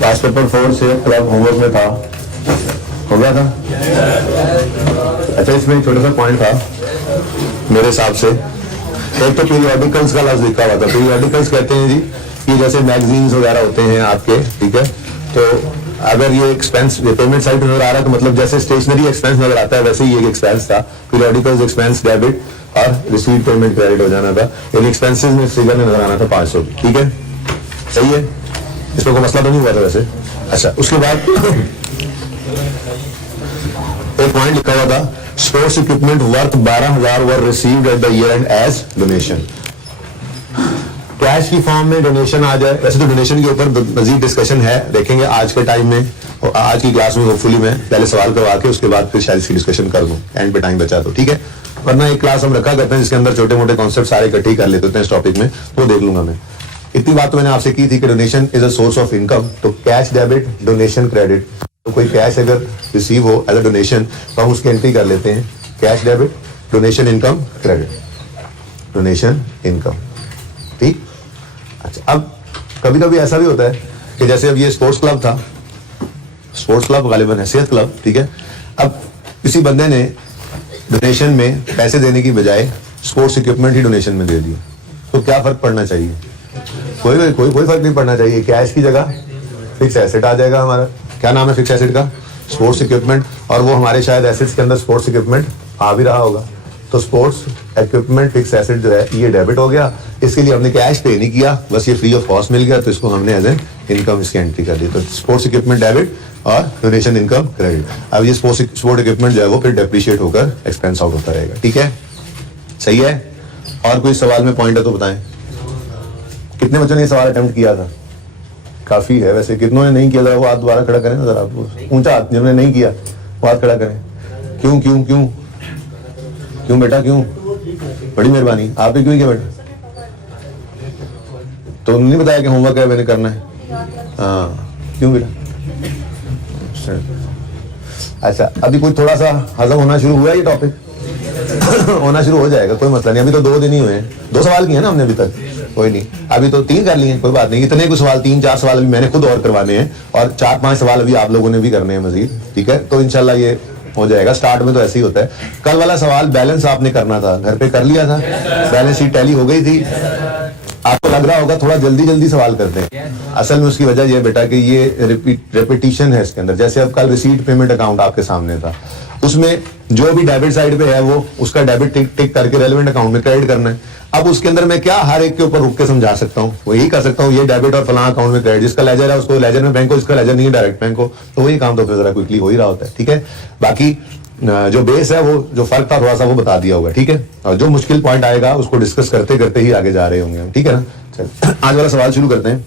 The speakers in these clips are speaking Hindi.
पास पेपर 4 से क्लब होमवर्क में था, हो गया था। अच्छा, इसमें एक छोटा सा पॉइंट था मेरे हिसाब से। एक तो पीरियोडिकल्स का लफ्ज लिखा हुआ था। पीरियोडिकल्स कहते हैं जी कि जैसे मैगजीन्स वगैरह होते हैं आपके, ठीक है। तो अगर ये एक्सपेंस पेमेंट साइड नजर आ रहा है तो मतलब जैसे स्टेशनरी एक्सपेंस नजर आता है वैसे ही एक एक्सपेंस था। पीरियोडिकल्स एक्सपेंस डेबिट और रिसीव पेमेंट क्रेडिट हो जाना था। इन एक्सपेंसेस में फिगर में नजर आना था 500, ठीक है, सही है। इसमें कोई मसला तो नहीं हुआ था वैसे। अच्छा, उसके बाद एक पॉइंट लिखा हुआ था, sports equipment worth 12,000 were received at the year end as donation. Cash की फॉर्म में डोनेशन आ जाए, वैसे तो डोनेशन के ऊपर मजीद डिस्कशन है, देखेंगे आज के टाइम में और आज की क्लास में। होपफुली मैं पहले सवाल करवा के उसके बाद फिर शायद इसकी डिस्कशन कर दूं, एंड पे टाइम बचा तो, ठीक है। वरना एक क्लास हम रखा करते हैं जिसके अंदर छोटे मोटे कॉन्सेप्ट सारे इकट्ठे कर लेते हैं इस टॉपिक में, तो देख लूंगा मैं। इतनी बात तो मैंने आपसे की थी कि donation is a source of income. तो कैश डेबिट, डोनेशन क्रेडिट। तो कोई कैश अगर रिसीव हो एज अ डोनेशन तो हम उसकी एंट्री कर लेते हैं, cash debit, donation income, credit, donation income, ठीक। अच्छा, अब कभी कभी ऐसा भी होता है कि जैसे अब ये स्पोर्ट्स क्लब था, स्पोर्ट्स क्लब गालिबन है सेहत क्लब, ठीक है। अब किसी बंदे ने डोनेशन में पैसे देने की बजाय स्पोर्ट्स इक्विपमेंट ही डोनेशन में दे दिया, तो क्या फर्क पड़ना चाहिए? कोई फर्क नहीं पड़ना चाहिए। कैश की जगह फिक्स एसेट आ जाएगा हमारा। क्या नाम है फिक्स एसेट का? Sports equipment. और वो हमारे शायद एसेट्स के अंदर स्पोर्ट्स इक्विपमेंट आ भी रहा होगा। तो स्पोर्ट्स इक्विपमेंट फिक्स एसेट जो है ये डेबिट हो गया। इसके लिए हमने कैश पे नहीं किया, बस ये फ्री ऑफ कॉस्ट मिल गया, तो इसको हमने एज एन इनकम इसकी एंट्री कर दी। तो स्पोर्ट्स इक्विपमेंट डेबिट और डोनेशन इनकम क्रेडिट। अब ये स्पोर्ट इक्विपमेंट जो है वो फिर डेप्रिशिएट होकर एक्सपेंस आउट होता रहेगा, ठीक है, सही है। और कोई सवाल में पॉइंट है तो बताएं। कितने बच्चों ने सवाल अटेम्प्ट किया था? काफी है वैसे। कितनों ने नहीं किया था वो हाथ दोबारा खड़ा करें ना जरा, आपको ऊंचा हाथ जिन्होंने नहीं किया वो हाथ खड़ा करें। क्यों क्यों क्यों क्यों बेटा क्यों? बड़ी मेहरबानी। आपने क्यों किया बेटा? तो नहीं बताया कि होमवर्क है मैंने करना है। हाँ, क्यों बेटा? अच्छा, अभी कोई थोड़ा सा हजम होना शुरू हुआ है ये टॉपिक? होना शुरू हो जाएगा, कोई मसला नहीं। अभी तो 2 दिन ही हुए हैं, 2 सवाल किए ना हमने अभी तक, कोई नहीं। अभी तो 3 कर लिए, कोई बात नहीं। इतने कुछ सवाल 3-4 सवाल अभी मैंने खुद और करवाने हैं और 4-5 सवाल अभी आप लोगों ने भी करने हैं मजीद, ठीक है। तो इंशाल्लाह ये हो जाएगा। स्टार्ट में तो ऐसे ही होता है। कल वाला सवाल बैलेंस आपने करना था, घर पे कर लिया था, बैलेंस शीट टैली हो गई थी। आपको लग रहा होगा थोड़ा जल्दी जल्दी सवाल करते हैं। असल में उसकी वजह यह बेटा कि ये रेपिटेशन है इसके अंदर। जैसे अब कल रिसीट पेमेंट अकाउंट आपके सामने था, उसमें जो भी डेबिट साइड पे है वो उसका डेबिट टिक करके रेलेवेंट अकाउंट में क्रेडिट करना है। अब उसके अंदर मैं क्या हर एक के ऊपर रुक के समझा सकता हूँ? वही कर सकता हूँ, ये डेबिट और फलां अकाउंट में क्रेडिट। जिसका लेजर है उसको लेजर में बैंक को, जिसका लेजर नहीं है डायरेक्ट बैंक को। तो वही काम तो फिर जरा क्विकली हो ही रहा होता है, ठीक है। बाकी जो बेस है वो जो फर्क था थोड़ा सा वो बता दिया होगा, ठीक है। और जो मुश्किल पॉइंट आएगा उसको डिस्कस करते करते ही आगे जा रहे होंगे हम, ठीक है ना। चल आज वाला सवाल शुरू करते हैं।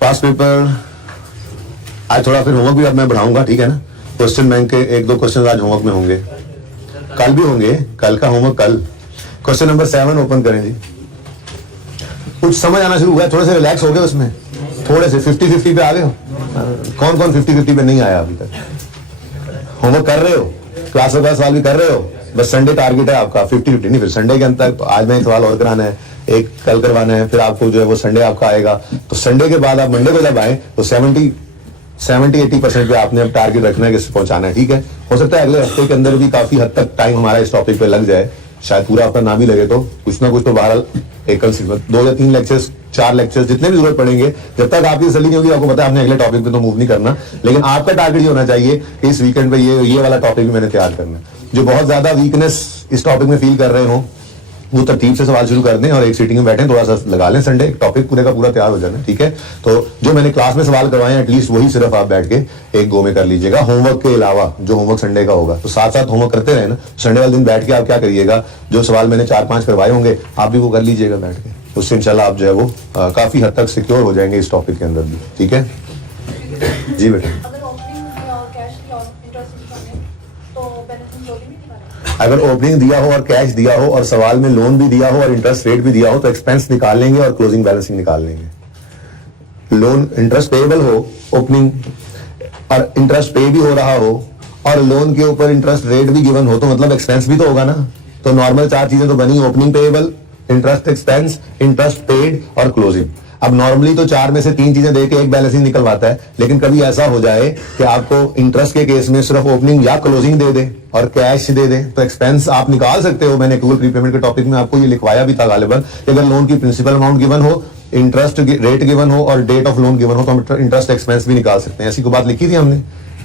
पास पेपर आज थोड़ा फिर होमवर्क भी अब मैं बढ़ाऊंगा, ठीक है ना। क्वेश्चन बैंक के 1-2 क्वेश्चन आज होमवर्क में होंगे, कल भी होंगे। कल का होमवर्क कल। क्वेश्चन नंबर 7 ओपन करें जी। कुछ समझ आना शुरू हुआ, थोड़े से रिलैक्स हो गए उसमें, थोड़े से 50-50 पे आ गए हो। कौन कौन 50-50 पे नहीं आया अभी तक? होमवर्क कर रहे हो, क्लास का सवाल भी कर रहे हो, बस संडे टारगेट है आपका 50-50 नहीं, फिर संडे के अंत तक। तो आज में एक सवाल और कराना है, एक कल करवाना है, फिर आपको जो है वो संडे आपका आएगा। तो संडे के बाद आप मंडे को जब आए तो 70-80% पे आपने अब टारगेट रखना है कि पहुंचाना है, ठीक है। हो सकता है अगले हफ्ते के अंदर भी काफी हद तक टाइम हमारा इस टॉपिक पे लग जाए, शायद पूरा हफ्ता ना भी लगे, तो कुछ ना कुछ तो बहरहाल एक 2 या 3 लेक्चर्स, 4 लेक्चर्स जितने भी जरूरत पड़ेंगे, जब तक आपकी तसल्ली नहीं होगी, आपको पता है हमने अगले टॉपिक पे तो मूव नहीं करना। लेकिन आपका टारगेट ये होना चाहिए कि इस वीकेंड पे ये वाला टॉपिक भी मैंने तैयार करना है। जो बहुत ज्यादा वीकनेस इस टॉपिक में फील कर रहे हो वो तरतीब से सवाल शुरू कर दें और एक सीटिंग में बैठें, थोड़ा सा लगा लें संडे, टॉपिक पूरे का पूरा तैयार हो जाना, ठीक है। तो जो मैंने क्लास में सवाल करवाए एटलीस्ट वही सिर्फ आप बैठ के एक गो में कर लीजिएगा, होमवर्क के अलावा। जो होमवर्क संडे का होगा तो साथ साथ होमवर्क करते रहे ना। संडे वाले दिन बैठ के आप क्या करिएगा, जो सवाल मैंने 4-5 करवाए होंगे आप भी वो कर लीजिएगा बैठ के। उससे इंशाल्लाह आप जो है वो काफी हद तक सिक्योर हो जाएंगे इस टॉपिक के अंदर भी, ठीक है जी बेटा। अगर ओपनिंग दिया हो और कैश दिया हो और सवाल में लोन भी दिया हो और इंटरेस्ट रेट भी दिया हो तो एक्सपेंस निकाल लेंगे और क्लोजिंग बैलेंसिंग निकाल लेंगे। लोन इंटरेस्ट पेएबल हो ओपनिंग और इंटरेस्ट पे भी हो रहा हो और लोन के ऊपर इंटरेस्ट रेट भी गिवन हो तो मतलब एक्सपेंस भी तो होगा ना। तो नॉर्मल 4 चीजें तो बनी, opening payable, interest expense, interest paid और क्लोजिंग। अब नॉर्मली तो 4 में से 3 चीजें दे के एक बैलेंसिंग निकलवाता है, लेकिन कभी ऐसा हो जाए कि आपको इंटरेस्ट के केस में सिर्फ ओपनिंग या क्लोजिंग दे दे और कैश दे दे, तो एक्सपेंस आप निकाल सकते हो। मैंने एक्रूअल प्रीपेमेंट के टॉपिक में आपको ये लिखवाया भी था गालिबन कि अगर लोन की प्रिंसिपल अमाउंट गिवन हो, इंटरेस्ट रेट गिवन हो और डेट ऑफ लोन गिवन हो तो हम इंटरेस्ट एक्सपेंस भी निकाल सकते हैं। ऐसी कोई बात लिखी थी हमने?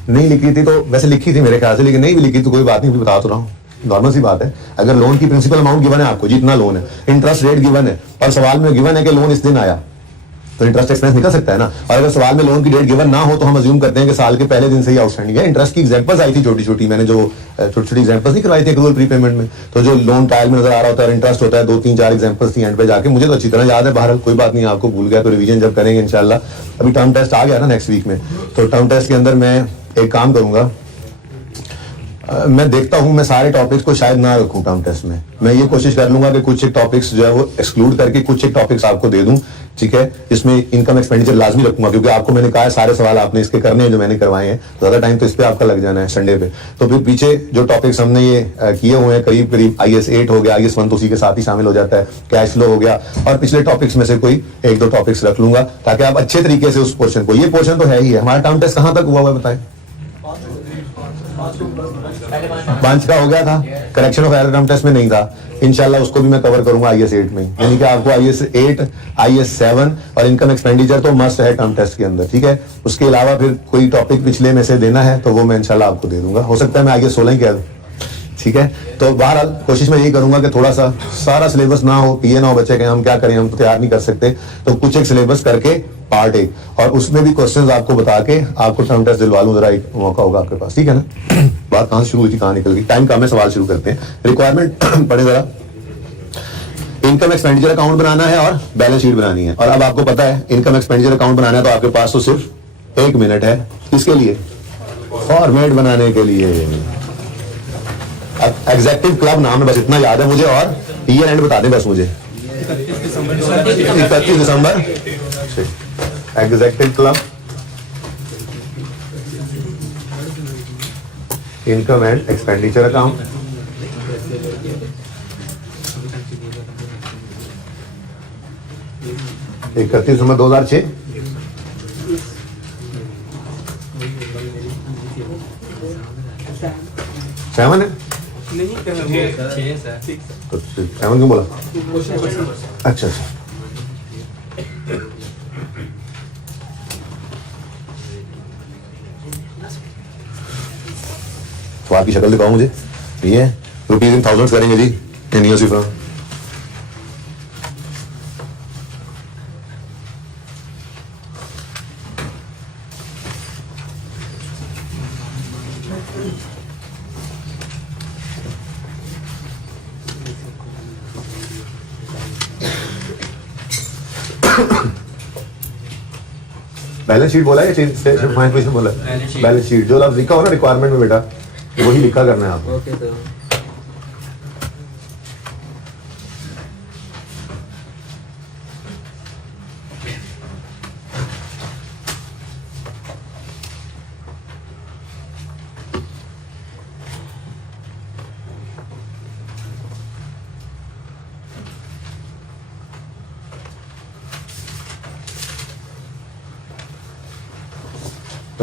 नहीं लिखी थी, तो वैसे लिखी थी मेरे ख्याल से, लेकिन नहीं भी लिखी तो कोई बात नहीं, बता तो रहा हूँ, नॉर्मल सी बात है। अगर लोन की प्रिंसिपल अमाउंट गिवन है आपको, जितना लोन है, इंटरेस्ट रेट गिवन है और सवाल में गिवन है कि लोन इस दिन आया, तो इंटरेस्ट एक्सपेंस निकल सकता है ना। और अगर सवाल में लोन की डेट गिवन ना हो तो हम अज्यूम करते हैं कि साल के पहले दिन से ही आउटस्टैंडिंग है। इंटरेस्ट की एग्जांपल्स आई थी छोटी छोटी, मैंने जो छोटी छोटी एग्जांपल्स नहीं करवाई थी एक्रूअल प्रीपेमेंट में, तो जो लोन ट्रायल में नजर आ रहा होता है इंटरेस्ट होता है, 2-3-4 एग्जांपल्स थी एंड पे जाके, मुझे तो अच्छी तरह याद है। बहरहाल कोई बात नहीं, आपको भूल गया तो रिवीजन जब करेंगे इंशाल्लाह। अभी टर्म टेस्ट आ गया ना नेक्स्ट वीक में, तो टर्म टेस्ट के अंदर मैं एक काम करूंगा, मैं देखता हूं मैं सारे टॉपिक्स को शायद ना रखूं टर्म टेस्ट में। मैं ये कोशिश कर लूंगा कि कुछ एक टॉपिक्स जो है वो एक्सक्लूड करके कुछ एक टॉपिक्स आपको दे दूं, ठीक है। इसमें इनकम एक्सपेंडिचर लाजमी रखूंगा, क्योंकि आपको मैंने कहा है सारे सवाल आपने इसके करने हैं जो मैंने करवाए हैं, तो ज्यादा टाइम तो इस पे आपका लग जाना है संडे पे। तो फिर पीछे जो टॉपिक्स हमने ये किए हुए हैं, करीब करीब IAS 8 हो गया, IAS 1 तो उसी के साथ ही शामिल हो जाता है, कैश फ्लो हो गया, और पिछले टॉपिक्स में से कोई 1-2 टॉपिक्स रख लूंगा ताकि आप अच्छे तरीके से उस पोर्शन को, ये पोर्शन तो है ही है हमारा। टर्म टेस्ट कहां तक हुआ है बताएं? 5 का हो गया था, correction of error term test में नहीं था। इंशाल्लाह उसको भी मैं कवर करूंगा IAS 8 में, यानी कि आपको IAS 8, IAS 7 और इनकम एक्सपेंडिचर तो मस्ट है टर्म टेस्ट के अंदर, ठीक है। उसके अलावा फिर कोई टॉपिक पिछले में से देना है तो वो मैं इंशाल्लाह आपको दे दूंगा। हो सकता है मैं IAS 16 ही कह दूं, ठीक है। तो बहरहाल कोशिश मैं यही करूंगा कि थोड़ा सा सारा सिलेबस ना हो, ये ना हो बच्चे के हम क्या करें, हम तो तैयार नहीं कर सकते, तो कुछ एक सिलेबस करके पार्ट 1 और उसमें भी क्वेश्चंस आपको बता के आपको टर्म टेस्ट दिलवा लूं, जरा एक मौका होगा आपके पास, ठीक है ना। बात कहां से शुरू हुई थी, कहां निकल गई, टाइम कम है, सवाल शुरू करते हैं। रिक्वायरमेंट पढ़े जरा। इनकम एक्सपेंडिचर अकाउंट बनाना है और बैलेंस शीट बनानी है, और अब आपको पता है इनकम एक्सपेंडिचर अकाउंट बनाना है तो आपके पास तो सिर्फ 1 मिनट है। इसके लिए फॉर्मेट बनाने के लिए एग्जेक्टिव क्लब नाम है, बस इतना याद है मुझे, और ईयर एंड बता दें बस मुझे। 31 December executive club income and expenditure account, December 2006। Seven है, तो 7 क्यों बोला? अच्छा अच्छा, तो आपकी शक्ल दिखाओ मुझे। ये रुपीज इन थाउजेंड्स करेंगे जी, in USD from. Balance sheet बोला है, पोजीशन बोला? बैलेंस शीट जो लफ्ज लिखा हो ना रिक्वायरमेंट में बेटा, वही लिखा करना है आपको। Okay sir.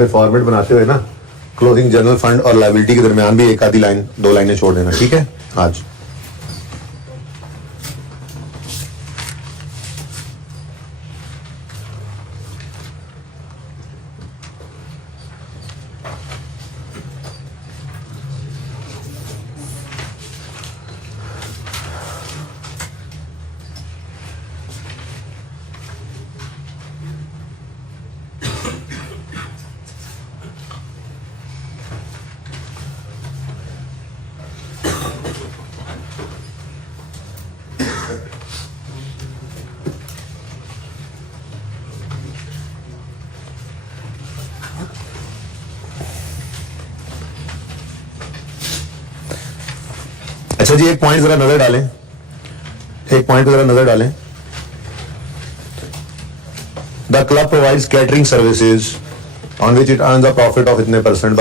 फॉर्मेट बनाते हुए ना क्लोजिंग जनरल फंड और लायबिलिटी के दरमियान भी एक आधी लाइन 2 लाइनें छोड़ देना, ठीक है आज। अच्छा जी, एक पॉइंट जरा नजर डालें, एक पॉइंट जरा नजर डालें। The club provides catering services on which it earns a profit of इतने %।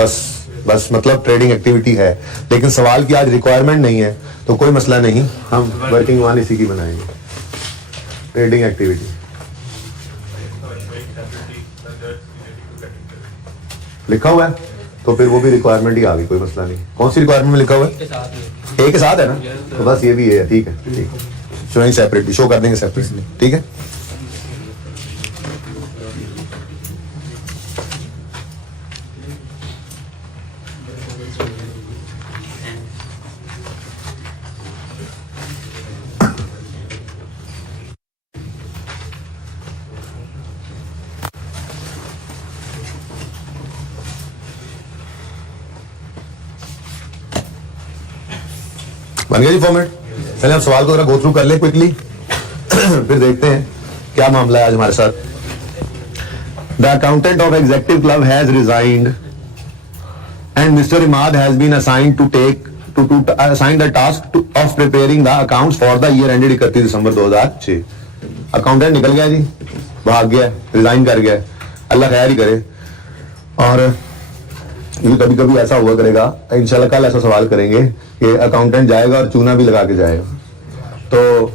बस मतलब ट्रेडिंग एक्टिविटी है, लेकिन सवाल की आज रिक्वायरमेंट नहीं है तो कोई मसला नहीं, हम वर्किंग वन इसी की बनाएंगे। ट्रेडिंग एक्टिविटी लिखा हुआ है तो फिर वो भी रिक्वायरमेंट ही आ गई, कोई मसला नहीं। कौन सी रिक्वायरमेंट में लिखा हुआ है? एक के साथ है ना, तो बस ये भी है, ठीक है, ठीक है। शोइंग सेपरेटली, शो कर देंगे सेपरेटली, ठीक है। बन गया जी फॉर्मेट। पहले हम सवाल को जरा गो थ्रू कर लें क्विकली, फिर देखते हैं क्या मामला है आज हमारे साथ। The accountant of executive club has resigned and mister Imad has been assigned to assign the task of preparing the accounts for the year ended 31 December 2006। Accountant निकल गया जी, भाग गया, रिजाइन कर गया, अल्लाह खैर ही करे। और ये कभी कभी ऐसा हुआ करेगा, इंशाल्लाह कल ऐसा सवाल करेंगे कि अकाउंटेंट जाएगा और चूना भी लगा के जाएगा, तो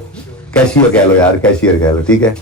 कैशियर कह लो यार, कैशियर कह लो, ठीक है।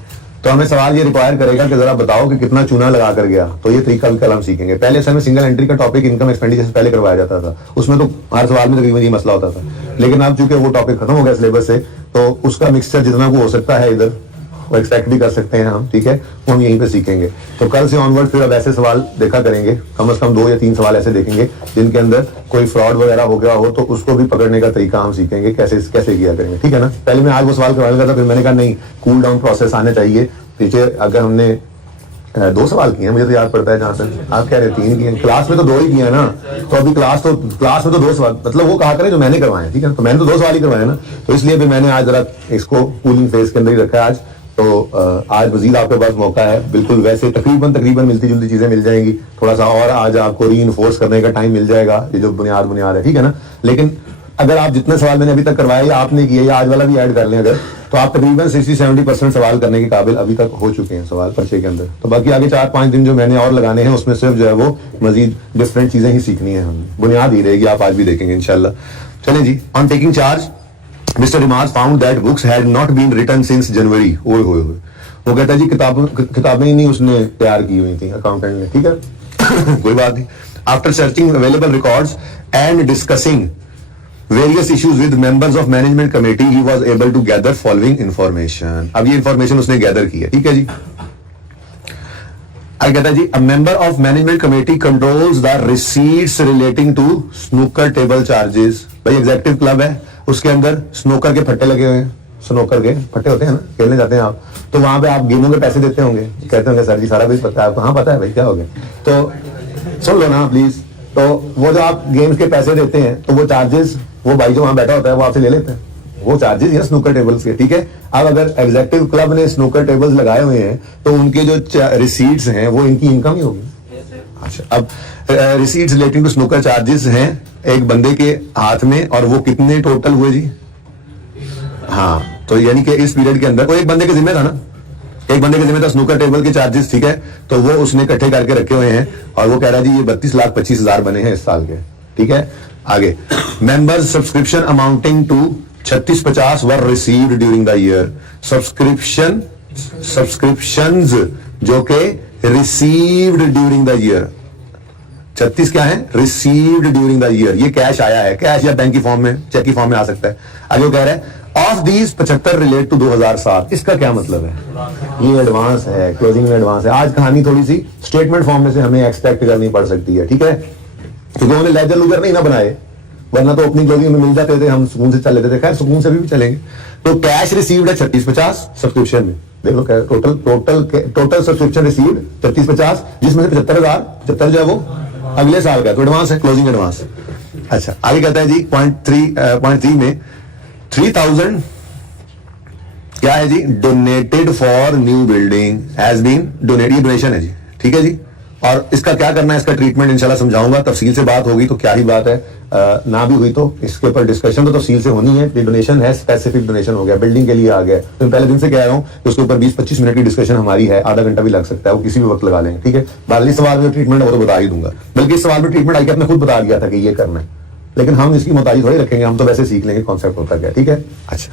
तो हमें सवाल ये रिक्वायर करेगा कि जरा बताओ कि कितना चूना लगा कर गया, तो ये तरीका भी कल हम सीखेंगे। पहले समय सिंगल एंट्री का टॉपिक इनकम एक्सपेंडिचर से पहले करवाया जाता था, उसमें तो हर सवाल में तकरीबन ये मसला होता था, लेकिन अब चूंकि वो टॉपिक खत्म हो गया सिलेबस से, तो उसका मिक्सचर जितना वो हो सकता है इधर वो एक्सपेक्ट भी कर सकते हैं हम, ठीक है, वो हम यहीं पे सीखेंगे। तो कल से ऑनवर्ड फिर अब ऐसे सवाल देखा करेंगे, कम से कम 2 या 3 सवाल ऐसे देखेंगे जिनके अंदर कोई फ्रॉड वगैरह हो गया हो, तो उसको भी पकड़ने का तरीका हम सीखेंगे, कैसे कैसे किया करेंगे, ठीक है ना। पहले मैं आज वो सवाल करवाने लगा था, फिर मैंने कहा नहीं, कूल डाउन प्रोसेस आने चाहिए। पीछे अगर हमने 2 सवाल किए हैं, मुझे तो याद पड़ता है, जहां तक आप कह रहे 3 किए, क्लास में तो 2 ही किए ना, तो अभी क्लास में तो 2 सवाल, मतलब वो कहा करें जो मैंने करवाए, ठीक है, तो मैंने तो 2 सवाल ही करवाए ना, तो इसलिए भी मैंने आज जरा इसको कूलिंग फेज के अंदर ही रखा है आज। तो आज मजीद आपके पास मौका है, बिल्कुल वैसे तकरीबन मिलती जुलती चीजें मिल जाएंगी, थोड़ा सा और आज आपको रीइंफोर्स करने का टाइम मिल जाएगा, ये जो बुनियाद है, ठीक है ना। लेकिन अगर आप जितने सवाल मैंने अभी तक करवाए या आपने किए या आज वाला भी ऐड कर लें अगर, तो आप तकरीबन 60-70% सवाल करने के काबिल अभी तक हो चुके हैं सवाल पर्चे के अंदर। तो बाकी आगे 4-5 दिन जो मैंने और लगाने हैं, उसमें सिर्फ जो है वो मजीद डिफरेंट चीजें ही सीखनी है, हम बुनियाद ही रहेगी, आप आज भी देखेंगे इंशाल्लाह। चलें जी, on taking charge mister Imad found that books had not been written since January. ओए होए होए, वो कहता है जी किताबें ही नहीं उसने तैयार की हुई थी अकाउंटेंट ने, ठीक है। कोई बात नहीं। After searching available records and discussing various issues with members of management committee, he was able to gather following information। अब ये information उसने gather की है, ठीक है जी। आगे कहता है जी, a member of management committee controls the receipts relating to snooker table charges। भाई एग्जीक्यूटिव क्लब है, उसके अंदर स्नूकर के फट्टे लगे हुए हैं, स्नूकर के फट्टे होते हैं ना, खेलने जाते हैं आप, तो वहां पे आप गेमों के पैसे देते होंगे, कहते होंगे सर जी सारा कुछ पता है आपको। हाँ पता है भाई, क्या हो गया, तो सुन लो ना प्लीज। तो वो जो आप गेम्स के पैसे देते हैं, तो वो चार्जेस वो भाई जो वहां बैठा होता है वो आपसे ले लेते हैं, वो चार्जेस या स्नूकर टेबल्स के, ठीक है। अब अगर एग्जीक्यूटिव क्लब ने स्नूकर टेबल्स लगाए हुए हैं, तो उनके जो रिसीट्स हैं वो इनकी इनकम ही होगी। अच्छा, अब receipts relating to snooker charges हैं एक बंदे के हाथ में, और वो कितने टोटल हुए जी? हाँ, तो यानी कि इस पीरियड के अंदर वो एक बंदे के जिम्मे था ना, एक बंदे के जिम्मे था स्नूकर टेबल के चार्जेस, ठीक है, तो वो उसने इकट्ठे करके रखे हुए हैं, और वो कह रहा है जी ये 32,25,000 बने हैं इस साल के, ठीक है। आगे, members subscription amounting to 3650 were received during the year. Subscriptions जो के रिसीव्ड ड्यूरिंग द ईयर, 36 क्या है? Received during the year. ये कैश आया है, कैश या बैंक की फॉर्म में, चेक की फॉर्म में आ सकता है। आगे वो कह रहा है ऑफ दीज 75 रिलेट टू 2007। इसका क्या मतलब है? ये एडवांस है, क्लोजिंग में एडवांस है। आज कहानी थोड़ी सी स्टेटमेंट फॉर्म में से हमें एक्सपेक्ट करनी पड़ सकती है, ठीक है, क्योंकि उन्होंने लेजर लूजर नहीं ना बनाए, वरना तो ओपनिंग क्लोजिंग में मिल जाते थे, हम सुकून से चल लेते थे। खैर सुकून से भी चलेंगे। तो कैश रिसीव्ड है 3650 सब्सक्रिप्शन में, देख लो टोटल सब्सक्रिप्शन रिसीव्ड 3650, जिसमें से 75,000 जो है वो अगले साल का, तो एडवांस है, क्लोजिंग एडवांस। अच्छा, आगे कहता है जी पॉइंट 3 में 3,000 क्या है जी? Donated for new building has been donated, donation है जी, ठीक है जी। और इसका क्या करना है, इसका ट्रीटमेंट इंशाल्लाह समझाऊंगा, तफसील से बात होगी तो क्या ही बात है, ना भी हुई तो इसके ऊपर डिस्कशन तो तफसील से होनी है। डोनेशन है, स्पेसिफिक डोनेशन हो गया, बिल्डिंग के लिए आ गया, तो पहले दिन से कह रहा हूँ कि उसके ऊपर 20-25 मिनट की डिस्कशन हमारी है, आधा घंटा भी लग सकता है, वो किसी भी वक्त लगा लेंगे, ठीक है। बाकी सवाल में ट्रीटमेंट वो तो बता ही दूंगा, बल्कि इस सवाल में ट्रीटमेंट आई आपने खुद बता दिया था कि ये करना है, लेकिन हम इसकी मुताबिक थोड़ी रखेंगे, हम तो वैसे सीख लेंगे कॉन्सेप्ट होता क्या, ठीक है। अच्छा,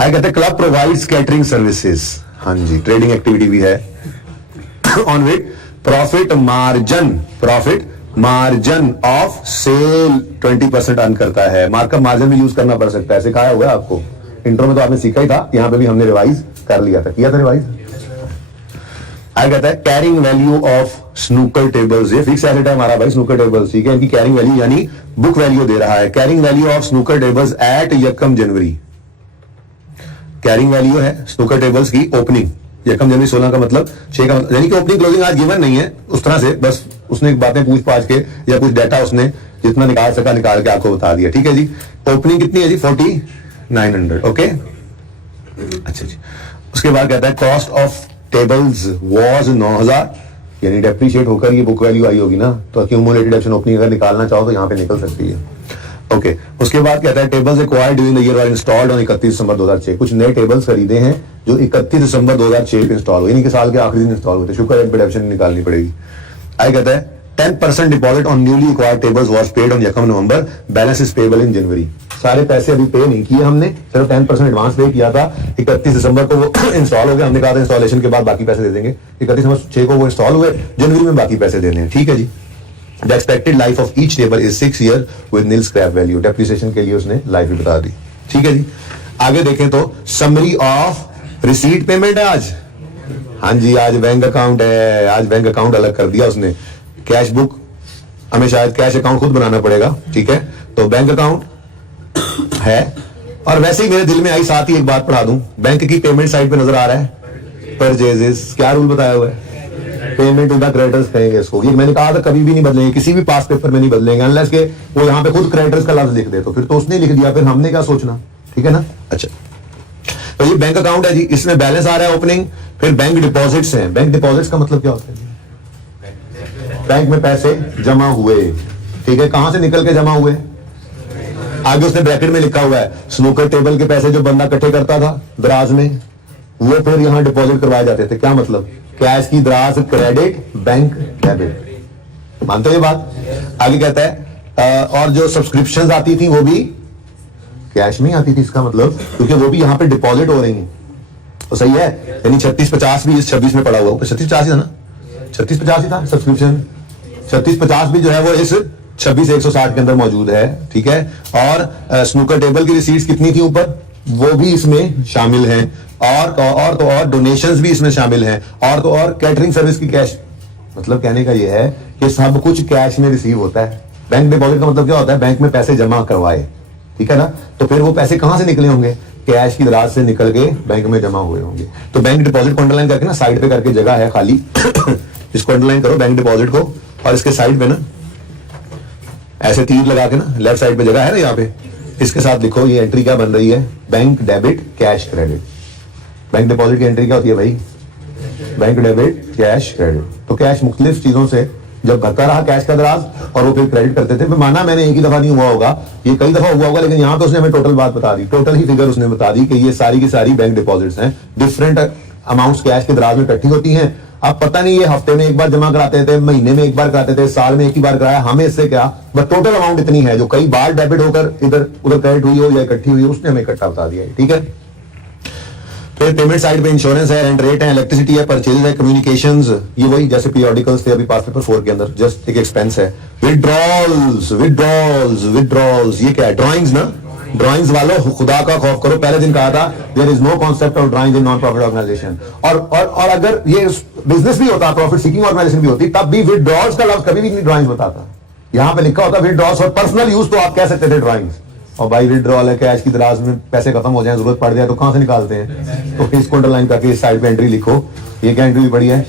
आगे कहते हैं क्लब प्रोवाइड्स कैटरिंग सर्विसेज। हाँ जी, ट्रेडिंग एक्टिविटी भी है। On which profit margin of sale 20% earn करता है। मार्कअप मार्जिन भी यूज करना पड़ सकता है, सिखाया हुआ है आपको इंट्रो में, तो आपने सीखा ही था, यहां पे भी हमने रिवाइज कर लिया था, किया था रिवाइज। आगे कहता है carrying value of snooker tables, ये फिक्स एसेट है हमारा भाई स्नूकर टेबल्स, ठीक है, इनकी कैरिंग वैल्यू यानी बुक वैल्यू दे रहा है। Carrying value of snooker tables at यकम जनवरी, कैरिंग वैल्यू है स्नूकर टेबल्स की ओपनिंग यकम जनवरी 16 का मतलब 6 का मतलब, यानी कि ओपनिंग क्लोजिंग आज गिवन नहीं है उस तरह से, बस उसने बातें पूछ पाछ के या कुछ डाटा उसने जितना निकाल सका निकाल के आपको बता दिया, ठीक है जी। ओपनिंग कितनी है जी 4900, ओके, अच्छा जी। उसके बाद कहता है कॉस्ट ऑफ टेबल्स वाज 9000, यानी डेप्रीशिएट होकर ये बुक वैल्यू आई होगी ना, तो अक्यूमुलेटेड डिडक्शन ओपनिंग अगर निकालना चाहो तो यहाँ पे निकल सकती है, ओके। उसके बाद कहता है tables acquired during the year were installed on 31 December 2006, कुछ नए टेबल्स खरीदे हैं जो 31 दिसंबर 2006 पे इंस्टॉल हुए, यानी कि साल के आखिरी दिन इंस्टॉल होते, शुक्र है डिडक्शन निकालनी पड़ेगी। आगे कहता है 10% deposit on newly acquired tables was paid on यकम नवंबर, बैलेंस इज पेबल इन जनवरी। सारे पैसे अभी पे नहीं किए हमने, सिर्फ 10% एडवांस पे किया था, 31 दिसंबर को वो इंस्टॉल हो गया, हमने कहा था इंस्टॉलेशन के बाद बाकी पैसे दे देंगे, 31 दिसंबर 6 को वो इंस्टॉल हुए, जनवरी में बाकी पैसे देने हैं, ठीक है जी। The expected life of each table is 6 years with nil scrap value, depreciation के लिए उसने लाइफ भी बता दी, ठीक है जी। आगे देखें तो समरी ऑफ रिसीट पेमेंट है आज, हाँ जी आज बैंक अकाउंट है, आज बैंक अकाउंट अलग कर दिया उसने, कैश बुक हमें शायद कैश अकाउंट खुद बनाना पड़ेगा, ठीक है, तो बैंक अकाउंट है। और वैसे ही मेरे दिल में आई, साथ ही एक बात पढ़ा दूं, बैंक की पेमेंट साइड पे नजर आ रहा है परचेजेस, क्या रूल बताया हुआ है, पेमेंट टू द क्रेडिटर्स कहेंगे इसको, ये मैंने कहा था कभी भी नहीं बदलेंगे, किसी भी पास पेपर में नहीं बदलेंगे अनलेस के वो यहाँ पे खुद क्रेडिटर्स का लफ्ज लिख दे, तो फिर तो उसने लिख दिया, फिर हमने क्या सोचना, ठीक है ना। अच्छा तो ये बैंक अकाउंट है जी, इसमें बैलेंस आ रहा है ओपनिंग, फिर बैंक डिपॉजिट्स हैं। बैंक डिपॉजिट्स का मतलब क्या होता है, बैंक में पैसे जमा हुए, ठीक है, कहां से निकल के जमा हुए, आगे उसने ब्रैकेट में लिखा हुआ है स्नूकर टेबल के पैसे जो बंदा इकट्ठे करता था दराज में, वो फिर यहां डिपॉजिट करवाए जाते थे, क्या मतलब कैश की दराज क्रेडिट बैंक डेबिट, मानते हो ये बात। आगे कहता है और जो सब्सक्रिप्शंस आती थी वो भी कैश में आती थी, इसका मतलब क्योंकि वो भी यहाँ पे डिपॉजिट हो रही हैं, तो सही है, यानी 3650 भी इस 26 में पड़ा हुआ, 3650 ही था ना, 3650 ही था सब्सक्रिप्शन, 3650 भी जो है वो इस 26160 के अंदर मौजूद है, ठीक है। और स्नूकर टेबल की रिसीट्स कितनी थी ऊपर, वो भी इसमें शामिल हैं, और डोनेशंस भी इसमें शामिल हैं, और तो और कैटरिंग सर्विस की कैश, मतलब कहने का ये है कि सब कुछ कैश में रिसीव होता है। बैंक डिपॉजिट का मतलब क्या होता है, बैंक में पैसे जमा करवाए, ठीक है ना, तो फिर वो पैसे कहां से निकले होंगे, कैश की दराज से निकल के बैंक में जमा हुए होंगे। तो बैंक डिपॉजिट को अंडरलाइन करके ना साइड पे करके जगह है खाली इसको अंडरलाइन करो बैंक डिपॉजिट को, और इसके साइड पे ना ऐसे तीर लगा के ना लेफ्ट साइड पे जगह है ना यहाँ पे, इसके साथ लिखो ये एंट्री क्या बन रही है, bank debit cash credit. Bank deposit की एंट्री क्या होती है भाई, बैंक डेबिट कैश क्रेडिट। तो कैश मुख्तलिफ चीजों से जब भरता रहा कैश का दराज और वो फिर क्रेडिट करते थे, माना मैंने एक ही दफा नहीं हुआ होगा, ये कई दफा हुआ होगा, लेकिन यहाँ पे उसने हमें टोटल बात बता दी, टोटल ही फिगर उसने बता दी कि ये सारी की सारी बैंक डिपॉजिट्स हैं, डिफरेंट अमाउंट्स कैश के दराज में इकट्ठी होती हैं। अब पता नहीं ये हफ्ते में एक बार जमा कराते थे, महीने में एक बार कराते थे, साल में एक ही बार कराया, हमें इससे क्या, बस टोटल अमाउंट इतनी है जो कई बार डेबिट होकर इधर उधर क्रेडिट हुई हो या इकट्ठी हुई हो, उसने हमें इकट्ठा बता दिया, ठीक है। फिर पेमेंट साइड पे इंश्योरेंस है, रेंट रेट है, इलेक्ट्रिसिटी है, परचेजेस है, कम्युनिकेशंस, ये वही जैसे पीरियोडिकल्स थे अभी पास पेपर 4 के अंदर, जस्ट एक एक्सपेंस है। विड्रॉल्स विड्रॉल्स विड्रॉल्स, ये क्या है, ड्राइंग्स ना, ड्राइंग्स वालों खुदा का खौफ करो, पहले दिन कहा था there is no concept of drawing in non profit organisation, और अगर ये बिजनेस भी होता, प्रॉफिट सीकिंग ऑर्गेनाइजेशन भी होती, तब भी विड्रॉल्स का लफ्ज कभी भी नहीं ड्राइंग्स बताता, यहाँ पे लिखा होता विड्रॉल्स और पर्सनल यूज तो आप कह सकते थे ड्राइंग्स, और भाई विड्रॉल है कैश की दराज में पैसे खत्म हो जाए, जरूरत पड़ जाए तो कहां से निकालते हैं, तो इसको अंडरलाइन करके इस साइड पे एंट्री लिखो, ये क्या एंट्री पड़ी है,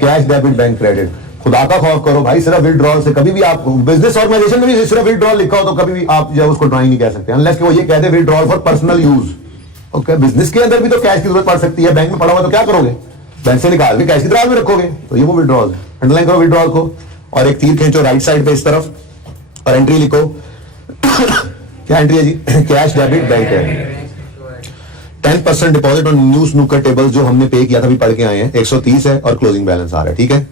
कैश डेबिट बैंक क्रेडिट। खुदा का खौफ करो भाई, सिर्फ विड्रॉल से कभी भी आप बिजनेस ऑर्गेनाइजेशन में भी सिर्फ विड्रॉल लिखा हो तो कभी भी आप जो उसको ड्राइंग नहीं कह सकते, अनलेस कि वो ये कहते withdrawal for personal use. Okay, business के अंदर भी तो कैश की जरूरत पड़ सकती है, बैंक में पड़ा हुआ तो क्या करोगे, बैंक से निकाल के कैश की दराज में रखोगे, तो ये वो विड्रॉल है, अंडरलाइन करो विड्रॉल को, और एक तीर खींचो राइट साइड पे इस तरफ और एंट्री लिखो क्या एंट्री है जी, कैश डेबिट बैंक है। 10% deposit on new snooker table जो हमने पे किया था, भी पढ़ के आए हैं, 130 है और क्लोजिंग बैलेंस आ रहा है, ठीक है।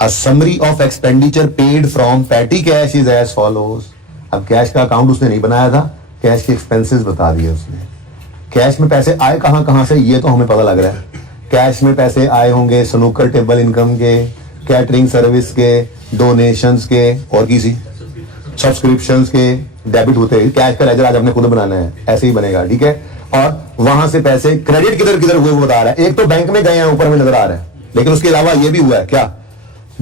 A summary of expenditure paid from petty cash is as follows. अब कैश का अकाउंट उसने नहीं बनाया था, कैश के एक्सपेंसेस बता दिए उसने, कैश में पैसे आए कहां कहां से ये तो हमें पता लग रहा है, कैश में पैसे आए होंगे स्नूकर टेबल इनकम के, कैटरिंग सर्विस के, डोनेशंस के और किसी सब्सक्रिप्शंस के डेबिट होते हैं। कैश का लेजर आज आपने खुद बनाना है, ऐसे ही बनेगा, ठीक है। और वहां से पैसे क्रेडिट किधर किधर हुए वो बता रहा है। एक तो बैंक में गए हैं, ऊपर में नजर आ रहा है, लेकिन उसके अलावा ये भी हुआ है क्या,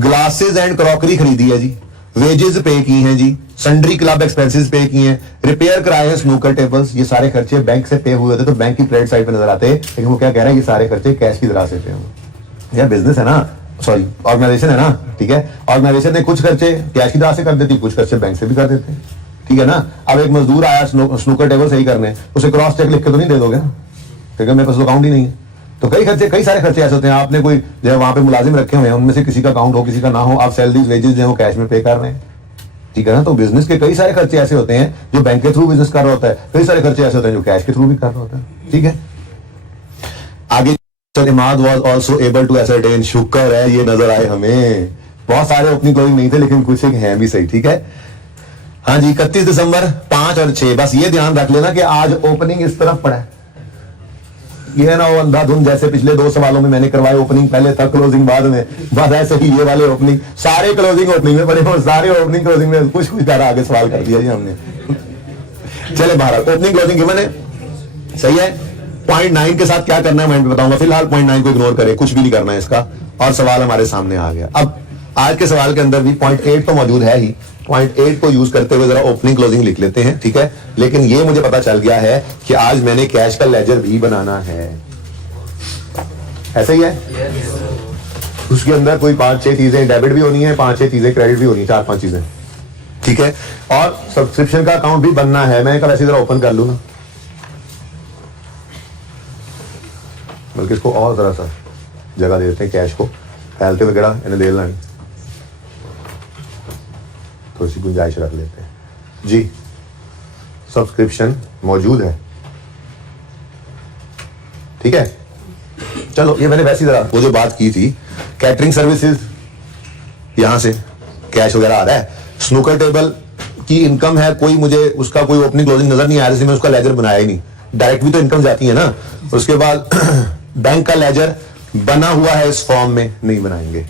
ग्लासेस एंड क्रॉकरी खरीदी है जी, वेजेस पे की हैं जी, सन्ड्री क्लब एक्सपेंसेस पे की हैं, रिपेयर कराए हैं स्नूकर टेबल्स, ये सारे खर्चे बैंक से पे हुए थे तो बैंक की क्रेडिट साइड पे नजर आते हैं। लेकिन वो क्या कह रहा है, ये सारे खर्चे कैश की तरह से पे हुए। यह बिजनेस है ना, सॉरी ऑर्गेनाइजेशन है ना, ठीक है। ऑर्गेनाइजेशन ने कुछ खर्चे कैश की तरह से कर देती, कुछ खर्चे बैंक से भी कर देते हैं, ठीक है ना। अब एक मजदूर आया स्नूकर टेबल सही करने, उसे क्रॉस चेक लिख के तो नहीं दे दोगे ना, क्योंकि मेरे पास अकाउंट ही नहीं है। तो कई खर्चे, कई सारे खर्चे ऐसे होते हैं, आपने कोई जो वहां पे मुलाजिम रखे हुए हैं उनमें से किसी का अकाउंट हो किसी का ना हो, आप सैलरीज वेजेस जो है कैश में पे कर रहे हैं, ठीक है ना। तो बिजनेस के कई सारे खर्चे ऐसे होते हैं जो बैंक के थ्रू बिजनेस कर रहा होता है, कई सारे खर्चे ऐसे होते हैं जो कैश के थ्रू भी कर रहा होता है, ठीक है। आगे Imad was also able to ascertain, शुक्र है ये नजर आए हमें, बहुत सारे ओपनिंग क्लोजिंग नहीं थे लेकिन कुछ एक हैं भी सही, ठीक है। हाँ जी, 31 दिसंबर 5 और 6, बस ये ध्यान रख लेना कि आज ओपनिंग इस तरफ पड़ा है, ये ना वो अंधाधुंध जैसे पिछले 2 सवालों में मैंने करवाए, ओपनिंग पहले था क्लोजिंग बाद में, बस ऐसे ही ये वाले ओपनिंग सारे क्लोजिंग ओपनिंग में पड़े हो, सारे ओपनिंग क्लोजिंग में कुछ कुछ कर आगे सवाल कर दिया जी हमने। चले भारत, ओपनिंग क्लोजिंग गिवन है, सही है। 0.9 के साथ क्या करना है मैं बताऊंगा, फिलहाल 0.9 को इग्नोर करें, कुछ भी नहीं करना है इसका, और सवाल हमारे सामने आ गया। अब आज के सवाल के अंदर भी 0.8 तो मौजूद है ही, 0.8 को यूज करते हुए जरा ओपनिंग क्लोजिंग लिख लेते हैं, ठीक है। लेकिन ये मुझे पता चल गया है कि आज मैंने कैश का लेजर भी बनाना है, ऐसा ही है। उसके अंदर कोई 5-6 चीजें डेबिट भी होनी है, 5-6 चीजें क्रेडिट भी होनी है, 4-5 चीजें, ठीक है। और सब्सक्रिप्शन का अकाउंट भी बनना है, मैं कल ऐसी तरह ओपन कर लूँ ना, बल्कि इसको और जरा सा जगह दे देते हैं, कैश को फैलते वगैरह इन्हें दे लानी, थोड़ी सी गुंजाइश रख लेते हैं जी। सब्सक्रिप्शन मौजूद है, ठीक है। चलो ये मैंने वैसी तरह वो जो बात की थी, कैटरिंग सर्विसेज यहां से कैश वगैरह आ रहा है, स्नूकर टेबल की इनकम है, कोई मुझे उसका कोई ओपनिंग क्लोजिंग नजर नहीं आ रहा, इसलिए मैं उसका लेजर बनाया ही नहीं, डायरेक्ट भी तो इनकम जाती है ना। उसके बाद बैंक का लेजर बना हुआ है इस फॉर्म में, नहीं बनाएंगे,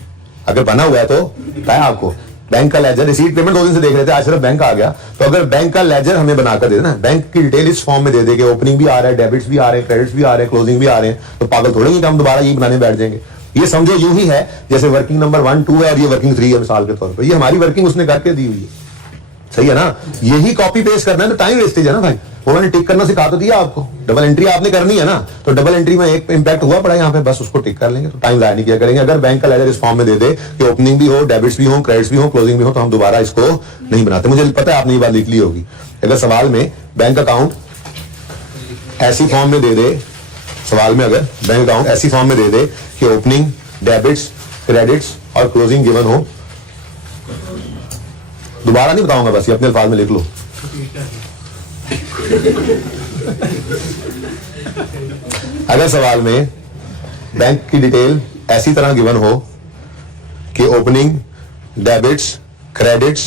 अगर बना हुआ है तो पता है आपको, बैंक का लेजर रिसीट पेमेंट 2 दिन से देख रहे थे, आज सिर्फ बैंक आ गया, तो अगर बैंक का लेजर हमें बनाकर दे देना, बैंक की डिटेल इस फॉर्म में दे देंगे, ओपनिंग भी आ रहा है, डेबिट्स भी आ रहे हैं, क्रेडिट्स भी आ रहे हैं, क्लोजिंग भी आ रहे हैं, तो पागल थोड़े ही हम दोबारा ये बनाने बैठ जाएंगे। ये समझो यूं ही है जैसे वर्किंग नंबर 1, 2 है और ये वर्किंग 3 है मिसाल के तौर पर, ये हमारी वर्किंग उसने करके दी हुई है, सही है ना। यही कॉपी पेस्ट करना है तो टाइम वेस्टेज है ना भाई, उन्होंने टिक करना सिखा तो दिया आपको, डबल एंट्री आपने करनी है ना, तो डबल एंट्री में एक इंपैक्ट हुआ पड़ा यहाँ पे, बस उसको टिक कर लेंगे तो टाइम जाया नहीं किया करेंगे। अगर बैंक का लेजर इस फॉर्म में दे दे कि ओपनिंग भी हो, डेबिट्स भी हो, क्रेडिट्स भी हो, क्लोजिंग भी हो, तो हम दोबारा इसको नहीं बनाते। मुझे पता है आपने ये बात लिख ली होगी, अगर सवाल में बैंक अकाउंट ऐसी फॉर्म में दे दे, सवाल में अगर बैंक अकाउंट ऐसी फॉर्म में दे दे कि ओपनिंग, डेबिट्स, क्रेडिट्स और क्लोजिंग गिवन हो, दोबारा नहीं बताऊंगा, बस ये अपने अल्फाज में लिख लो। अगर सवाल में बैंक की डिटेल ऐसी तरह गिवन हो कि ओपनिंग, डेबिट्स, क्रेडिट्स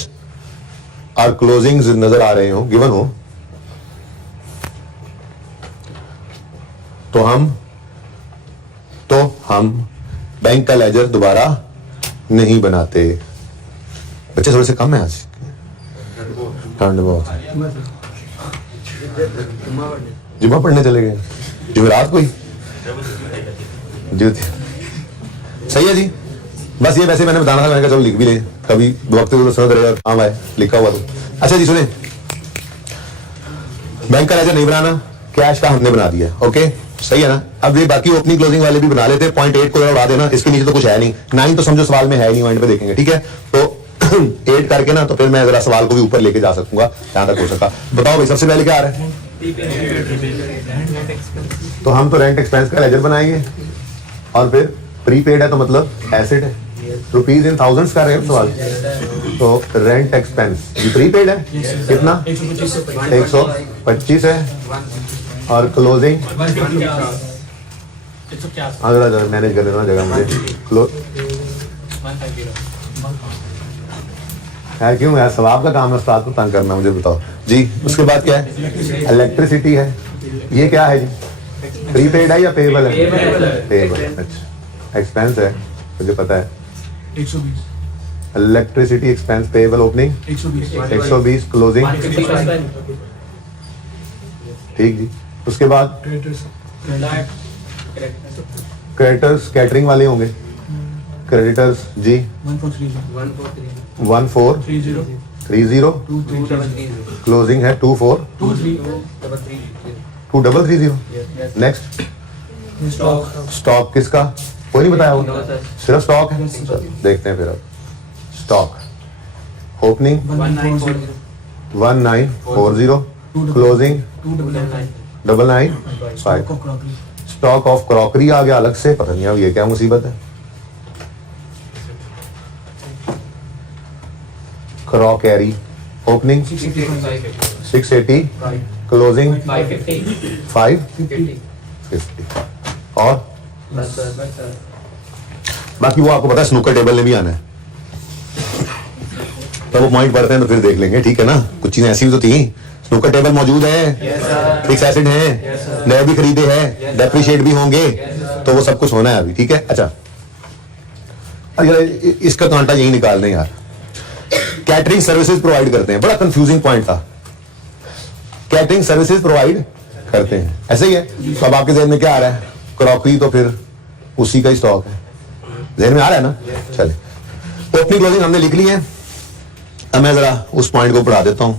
और क्लोजिंग नजर आ रहे हो, गिवन हो, तो हम बैंक का लेजर दोबारा नहीं बनाते। बच्चे थोड़े से कम है आज, ठंड बहुत है, जुम्मा पढ़ने चले गए, जुमेरात कोई जी, सही है जी। बस ये वैसे मैंने बताना था, मैंने कहा चलो लिख भी ले, कभी वक्त रहेगा काम आए, लिखा हुआ तो। अच्छा जी सुने, बैंक का लेजर नहीं बनाना, कैश का हमने बना दिया, ओके सही है ना। अब ये बाकी ओपनिंग क्लोजिंग वाले भी बना लेते, 0.8 को उड़ा देना, इसके नीचे तो कुछ है नहीं, 9 तो समझो सवाल में है ही नहीं, माइंड पे देखेंगे, ठीक है। तो 8 करके ना, तो फिर मैं जरा सवाल को भी ऊपर लेके जा सकूंगा, जहां तक हो सका। बताओ भाई सबसे पहले क्या आ रहा है, तो हम तो रेंट एक्सपेंस का लेजर बनाएंगे, और फिर प्रीपेड है तो मतलब एसेट है, रुपीज इन थाउजेंड्स का रहे सवाल, तो रेंट एक्सपेंस ये प्रीपेड है, कितना 125 है, और क्लोजिंग मैनेज कर देना जगह मुझे, यार क्यों यार, सवाब का काम है उस्ताद को तंग करना, मुझे बताओ जी। उसके बाद क्या है, इलेक्ट्रिसिटी है, ये क्या है जी, प्रीपेड है या पेएबल है? पेएबल। अच्छा, एक्सपेंस है, मुझे पता है 120, electricity expense payable opening 120, closing ठीक जी। उसके बाद क्रेडिटर्स कैटरिंग वाले होंगे, क्रेडिटर्स जी 1430, क्लोजिंग है 2430। नेक्स्ट स्टॉक किसका, कोई नहीं बताया होगा, सिर्फ स्टॉक है। देखते हैं फिर अब stock opening 1940, closing 995। Stock of crockery आ गया अलग से, पता नहीं अब ये क्या मुसीबत है। क्रॉकरी ओपनिंग 680, क्लोजिंग 550 और बाकी वो आपको पता है स्नूकर टेबल में भी आना है, तो वो पॉइंट पढ़ते हैं तो फिर देख लेंगे, ठीक है ना। कुछ चीजें ऐसी भी तो थी, स्नूकर टेबल मौजूद है, फिक्स एसिड है, नए भी खरीदे हैं, डेप्रिशिएट भी होंगे, तो वो सब कुछ होना है अभी, ठीक है। अच्छा इसका कांटा यही निकाल दें यार। कैटरिंग सर्विसेज प्रोवाइड करते हैं, बड़ा कंफ्यूजिंग पॉइंट था। कैटरिंग सर्विसेज प्रोवाइड करते हैं, ऐसे ही है। तो अब आपके जहन में क्या आ रहा है, क्रॉकरी तो फिर उसी का ही स्टॉक है, जहन में आ रहा है ना। चले ओपनिंग क्लोजिंग हमने लिख ली है, अब मैं जरा उस पॉइंट को पढ़ा देता हूं।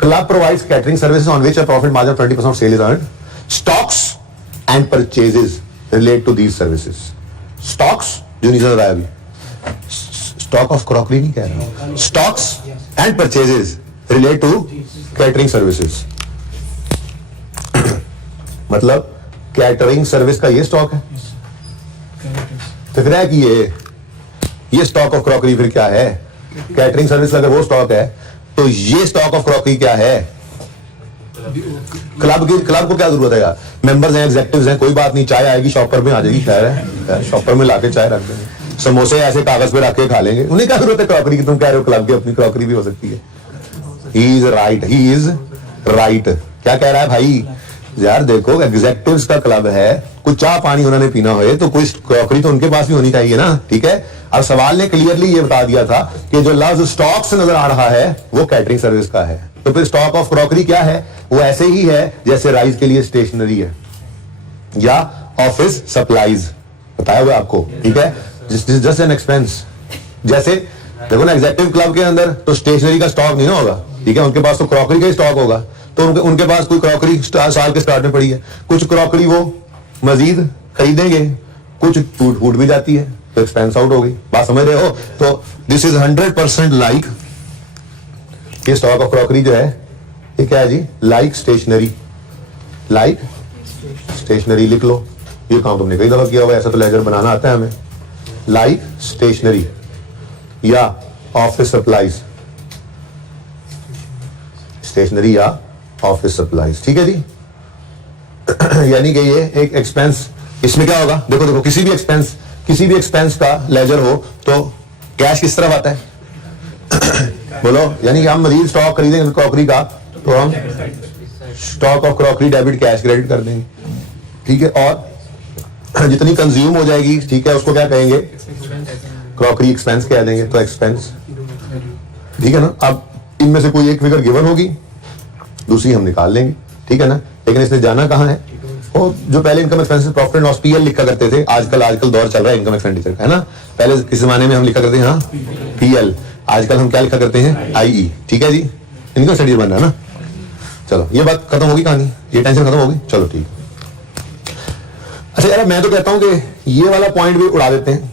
Club provides catering services on which a profit margin of 20% of sale is earned. Stocks and purchases relate to these services. Stocks जो नहीं चल रहा है अभी, स्टॉक ऑफ क्रॉकरी नहीं कह रहा, stocks and purchases relate to catering services. मतलब कैटरिंग सर्विस का ये स्टॉक है, तो फिर है कि ये स्टॉक ऑफ क्रॉकरी फिर क्या है। कैटरिंग सर्विस अगर वो स्टॉक है तो ये स्टॉक ऑफ क्रॉकरी क्या है। क्लब को क्या जरूरत है यार, मेंबर्स हैं, एग्जेक्टिव्स हैं, कोई बात नहीं, चाय आएगी शॉपर में आ जाएगी, खैर है शॉपर में लाके चाय रख देंगे, समोसे ऐसे कागज पे रख के खा लेंगे, उन्हें क्या जरूरत है क्रॉकरी की। तुम कह रहे हो क्लब की अपनी क्रॉकरी भी हो सकती है। He is right. क्या कह रहा है भाई, यार देखो एग्जेक्टिव्स का क्लब है, कुछ चाय पानी उन्होंने पीना हो तो कोई क्रॉकरी तो उनके पास भी होनी चाहिए ना, ठीक है। अब सवाल ने क्लियरली ये बता दिया था कि जो लफ्ज स्टॉक से नजर आ रहा है वो कैटरिंग सर्विस का है, तो फिर स्टॉक ऑफ क्रॉकरी क्या है, वो ऐसे ही है जैसे राइस के लिए स्टेशनरी है या ऑफिस सप्लाईज, बताया हुआ आपको, ठीक है। Just an expense. जैसे देखो ना एग्जेक्टिव क्लब के अंदर तो स्टेशनरी का स्टॉक नहीं ना होगा, ठीक है, उनके पास तो क्रॉकरी का ही स्टॉक होगा, तो उनके पास कोई क्रॉकरी साल के स्टार्ट में पड़ी है, कुछ क्रॉकरी वो मजीद खरीदेंगे, कुछ टूट भी जाती है तो एक्सपेंस आउट हो गई, बात समझ रहे हो। तो दिस इज 100% लाइक, ये स्टॉक ऑफ क्रॉकरी जो है ये क्या है जी, लाइक स्टेशनरी लिख लो, ये काम तुमने कई दफा किया हुआ, ऐसा तो लेजर बनाना आता है हमें। लाइक स्टेशनरी या ऑफिस सप्लाईज, स्टेशनरी या ऑफिस सप्लाईज, ठीक है जी। यानी कि ये एक एक्सपेंस, इसमें क्या होगा, देखो किसी भी एक्सपेंस का लेजर हो तो कैश किस तरफ आता है बोलो, यानी कि हम मजीद स्टॉक खरीदेंगे क्रॉकरी का तो हम stock of crockery debit cash credit कर देंगे, ठीक है। और जितनी कंज्यूम हो जाएगी, ठीक है, उसको क्या कहेंगे, क्रॉकरी एक्सपेंस कह देंगे, तो एक्सपेंस, ठीक है ना। अब इनमें से कोई एक फिगर गिवन होगी, दूसरी हम निकाल लेंगे, ठीक है ना। लेकिन इसने जाना कहाँ है, वो जो पहले income expenses profit and loss PL लिखा करते थे, आजकल दौर चल रहा है इनकम एक्सपेंडिचर का, है ना। पहले किस जमाने में हम लिखा करते हैं हाँ पीएल, आजकल हम क्या लिखा करते हैं आईई, ठीक है जी, इनकम एक्सपेंडिचर बन रहा है ना। चलो ये बात खत्म होगी कहानी, ये टेंशन खत्म होगी, चलो ठीक। अच्छा यार मैं तो कहता हूं कि ये वाला पॉइंट भी उड़ा देते हैं,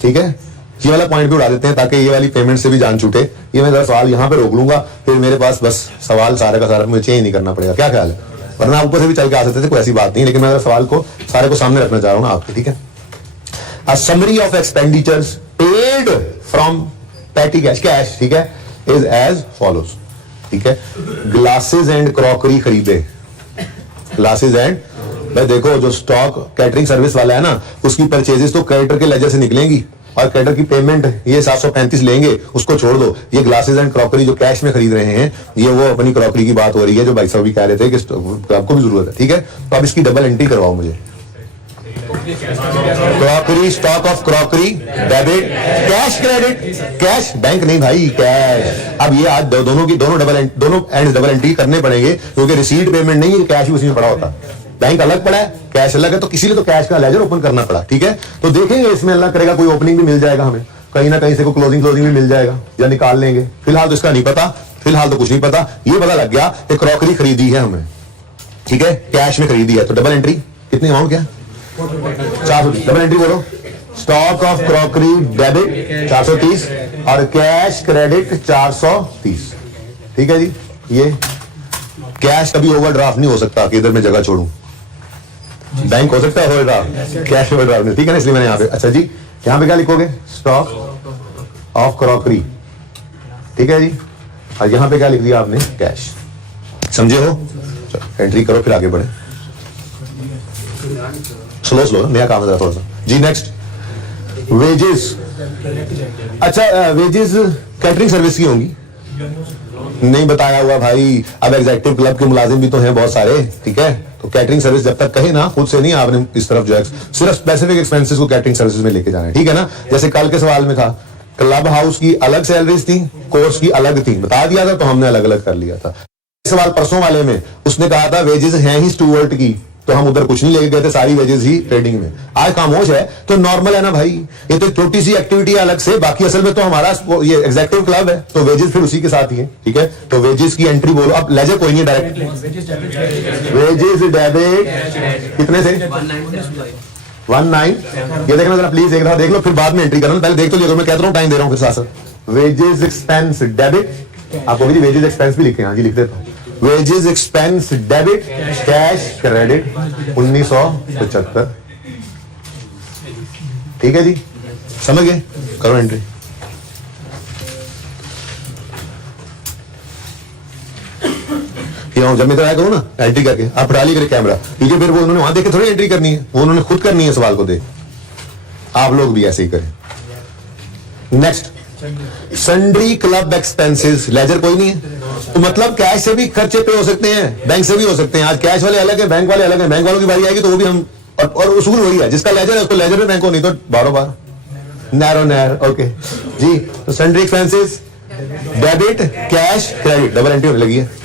ठीक है, ये वाला पॉइंट भी उड़ा देते हैं ताकि ये वाली पेमेंट से भी जान छूटे। ये मैं जरा सवाल यहाँ पे रोक लूंगा, फिर मेरे पास बस सवाल सारे का सारा मुझे चेंज नहीं करना पड़ेगा, क्या ख्याल है, वरना ऊपर से भी चल के आ सकते थे, कोई ऐसी बात नहीं, लेकिन मैं सवाल को सारे को सामने रखना चाह रहा हूँ ना आपके, ठीक है। A summary of expenditures paid from petty cash, ठीक है, इज एज फॉलोज, ठीक है। ग्लासेस एंड क्रॉकरी खरीदे, ग्लासेस एंड, भाई देखो जो स्टॉक कैटरिंग सर्विस वाला है ना, उसकी परचेजेस तो क्रेडिटर के लेजर से निकलेंगी और क्रेडिटर की पेमेंट ये 735 लेंगे, उसको छोड़ दो। ये ग्लासेस एंड क्रॉकरी जो कैश में खरीद रहे हैं, ये वो अपनी क्रॉकरी की बात हो रही है जो भाई साहब भी कह रहे थे कि आपको भी जरूरत है, ठीक है। तो अब इसकी डबल एंट्री करवाओ मुझे। Crockery, stock of crockery, debit, cash credit, cash bank नहीं भाई, कैश। अब ये आज दोनों एंड डबल एंट्री करने पड़ेंगे, क्योंकि रिसीट पेमेंट नहीं है, कैश भी उसी में पड़ा होता। बैंक अलग पड़ा है, कैश अलग है, तो किसी ने तो कैश का लेजर ओपन करना पड़ा, ठीक है। तो देखेंगे इसमें अल्लाह करेगा कोई ओपनिंग भी मिल जाएगा हमें, कहीं ना कहीं से कोई क्लोजिंग भी मिल जाएगा या निकाल लेंगे। फिलहाल तो इसका नहीं पता, फिलहाल तो कुछ नहीं पता। ये पता लग गया कि क्रॉकरी खरीदी है हमने, ठीक है, कैश में खरीदी है। तो डबल एंट्री कितनी अमाउंट क्या 430, डबल एंट्री बोलो। स्टॉक ऑफ क्रॉकरी डेबिट 430 और कैश क्रेडिट 430, ठीक है जी। ये कैश कभी ओवरड्राफ्ट नहीं हो सकता कि इधर मैं जगह छोड़ूं, बैंक हो सकता है ओवरड्राफ्ट, कैश ओवरड्राफ्ट नहीं, ठीक है ना, इसलिए मैंने यहाँ पे। अच्छा जी, यहाँ पे क्या लिखोगे, स्टॉक ऑफ क्रॉकरी, ठीक है जी। और यहाँ पे क्या लिख दिया आपने, कैश, समझे हो। एंट्री करो फिर आगे बढ़े, स्लो नया काम है थोड़ा सा जी। Next, wages. अच्छा, वेजेस कैटरिंग सर्विस की होंगी, नहीं बताया हुआ भाई। अब एग्जीक्यूटिव क्लब के मुलाजिम भी तो हैं बहुत सारे, ठीक है। तो कैटरिंग सर्विस जब तक कहे ना, खुद से नहीं आपने इस तरफ जो है सिर्फ स्पेसिफिक एक्सपेंसेस को कैटरिंग सर्विस में लेके जाना है, ठीक है ना। जैसे कल के सवाल में था, क्लब हाउस की अलग सैलरीज थी, कोर्स की अलग थी, बता दिया था, तो हमने अलग अलग कर लिया था। सवाल परसों वाले में उसने कहा था वेजेस हैं ही स्टूवर्ट की, तो हम उधर कुछ नहीं लेके गए थे, सारी वेजेस ही ट्रेडिंग में। आज खामोश है तो नॉर्मल है ना भाई, ये तो छोटी सी एक्टिविटी अलग से, बाकी असल में तो हमारा ये एग्जीक्यूटिव क्लब है, तो वेजेस फिर उसी के साथ ही है, ठीक है। तो वेजेस की एंट्री बोलो। अब लेजर कोई नहीं, डायरेक्ट वेजेस डेबिट कितने से 19। ये देखना जरा प्लीज, एक दफा देख लो, फिर बाद में एंट्री करना, पहले देख तो लिया, मैं कहता हूँ टाइम दे रहा हूँ फिर साथ। वेजेस एक्सपेंस डेबिट, आपको भी वेजेस एक्सपेंस भी लिखे हैं, जी लिख देता हूँ। Wages expense debit, cash credit 1975, ठीक है जी, समझ गए, करो एंट्री। जब मैं इधर आया करूँ ना एंट्री करके, आप हटा ली करे कैमरा, क्योंकि फिर वो उन्होंने वहां देखे थोड़ी एंट्री करनी है, वो उन्होंने खुद करनी है सवाल को देख। आप लोग भी ऐसे ही करें। Next, sundry club expenses, ledger कोई नहीं है, तो मतलब कैश से भी खर्चे पे हो सकते हैं, बैंक से भी हो सकते हैं। आज कैश वाले अलग है, बैंक वाले अलग है, बैंक वालों की बारी आएगी तो वो भी हम, और उसूल वही है, जिसका लेजर है उसको लेजर में, बैंक को नहीं तो बार नैरो, ओके जी। तो sundry expenses debit, cash credit, double entry होने लगी है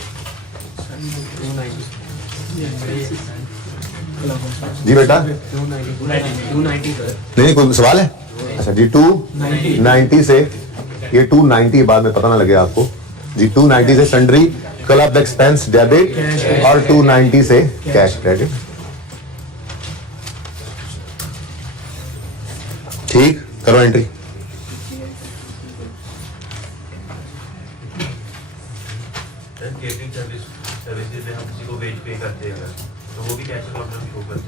जी बेटा। नहीं कोई सवाल है, अच्छा जी। 290 से, ये 290 बाद में पता ना लगे आपको जी। 290 से सन्ड्री क्लब एक्सपेंस डेबिट और 290 से कैश क्रेडिट, ठीक, करो एंट्री।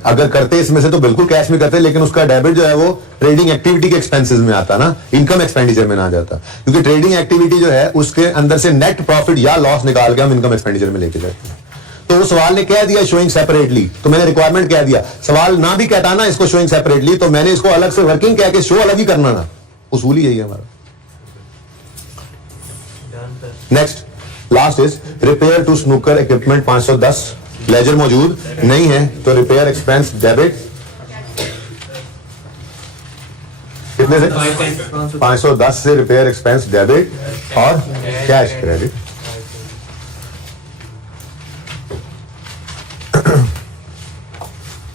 अगर करते इसमें से तो बिल्कुल कैश में करते, लेकिन उसका डेबिट जो है वो ट्रेडिंग एक्टिविटी के एक्सपेंसेस में आता ना, इनकम एक्सपेंडिचर में ना जाता, क्योंकि ट्रेडिंग एक्टिविटी जो है उसके अंदर से नेट प्रॉफिट या लॉस निकाल के हम इनकम एक्सपेंडिचर में लेके जाते हैं। तो वो सवाल ने कह दिया शोइंग सेपरेटली, तो मैंने रिक्वायरमेंट कह दिया। सवाल ना भी कहता ना इसको शोइंग सेपरेटली, तो मैंने इसको अलग से वर्किंग कह के शो अलग ही करना ना, उसूल ही यही है हमारा। Next, last is repair to snooker equipment 510, ledger मौजूद नहीं है, तो रिपेयर एक्सपेंस डेबिट कितने से 510 से रिपेयर एक्सपेंस डेबिट और कैश क्रेडिट।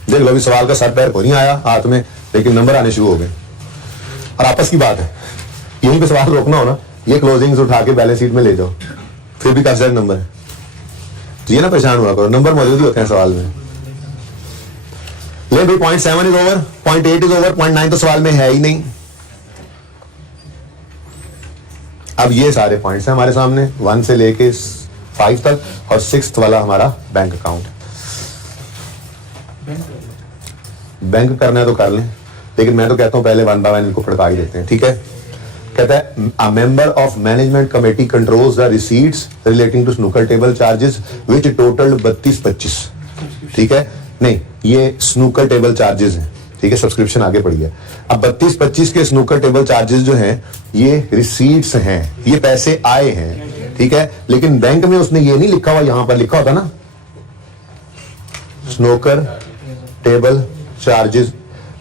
देख लो अभी सवाल का सर पैर को नहीं आया हाथ में, लेकिन नंबर आने शुरू हो गए। और आपस की बात है, यहीं पे सवाल रोकना हो ना, ये क्लोजिंग्स उठा के बैलेंस शीट में ले जाओ, फिर भी काफी सारे नंबर है, तो ये ना परेशान हुआ करो, नंबर मौजूद ही होते हैं सवाल में। ले भाई 0.7 इज ओवर, 0.8 इज ओवर, 0.9 तो सवाल में है ही नहीं। अब ये सारे पॉइंट्स हैं हमारे सामने 1 से लेके 5 तक, और 6th वाला हमारा बैंक अकाउंट। बैंक करना है तो कर लें, लेकिन मैं तो कहता हूं पहले 1 by 1 इनको पढ़ा ही देते हैं, ठीक है। कहता है a member of management committee controls the receipts relating to snooker table charges which total 32-25, ठीक है। नहीं, ये स्नूकर टेबल चार्जेस हैं, ठीक है, सब्सक्रिप्शन आगे पड़ी है। अब 32-25 के स्नूकर टेबल चार्जेस जो हैं ये रिसीट्स हैं, ये पैसे आए हैं, ठीक है, लेकिन बैंक में उसने ये नहीं लिखा हुआ, यहां पर लिखा होता ना स्नूकर टेबल चार्जेस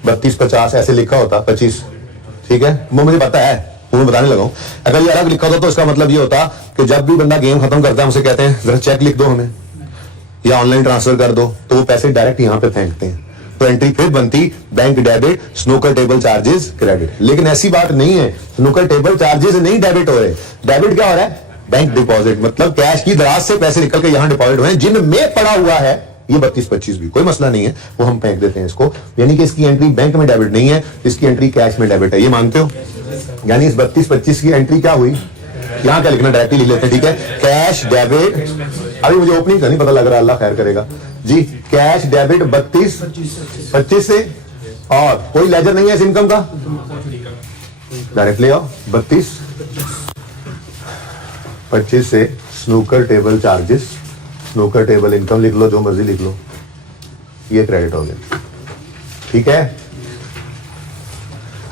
32-50 ऐसे लिखा होता 25, ठीक है, वो मुझे पता है, वो मैं बताने लगा हूं। अगर ये अलग लिखा होता तो इसका मतलब ये होता कि जब भी बंदा गेम खत्म करता है उसे कहते हैं जरा चेक लिख दो हमें या ऑनलाइन ट्रांसफर कर दो, तो वो पैसे डायरेक्ट यहां पे फेंकते हैं, तो एंट्री फिर बनती bank debit snooker table charges credit. लेकिन ऐसी बात नहीं है, स्नूकर टेबल चार्जेस नहीं डेबिट हो रहे, डेबिट क्या हो रहा है, बैंक डिपॉजिट, मतलब कैश की दराज से पैसे निकल के यहां डिपॉजिट हुए, जिनमें पड़ा हुआ है ये 32-25 भी, कोई मसला नहीं है, वो हम फेंक देते हैं इसको, यानी कि इसकी एंट्री बैंक में डेबिट नहीं है, इसकी एंट्री कैश में डेबिट है, ये मानते हो? यानी इस 32-25 की एंट्री क्या हुई, यहां क्या लिखना, डायरेक्टली लिख लेते हैं, ठीक है, कैश डेबिट, अभी मुझे ओपनिंग का नहीं पता लग रहा, अल्लाह खैर करेगा जी, कैश डेबिट 32-25 से, और कोई लेजर नहीं है इस इनकम का, डायरेक्ट ले आओ 32-25 से snooker table charges, snooker table income लिख लो, जो मर्जी लिख लो, ये क्रेडिट हो गया, ठीक है।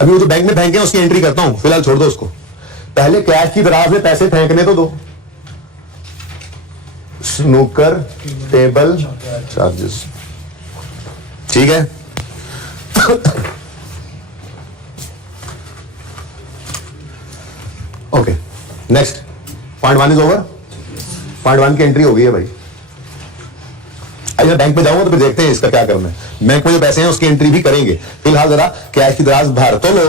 अभी वो जो बैंक में फेंके हैं उसकी एंट्री करता हूं, फिलहाल छोड़ दो उसको, पहले कैश की दराज में पैसे फेंकने तो दो, स्नूकर टेबल चार्जेस, ठीक है। Okay, next point 1 is over, point 1 की एंट्री हो गई है भाई। अगर बैंक पे जाऊंगा तो फिर देखते हैं इसका क्या करना है, बैंक में जो पैसे हैं उसकी एंट्री भी करेंगे, फिलहाल जरा कैश की दराज भर तो लो,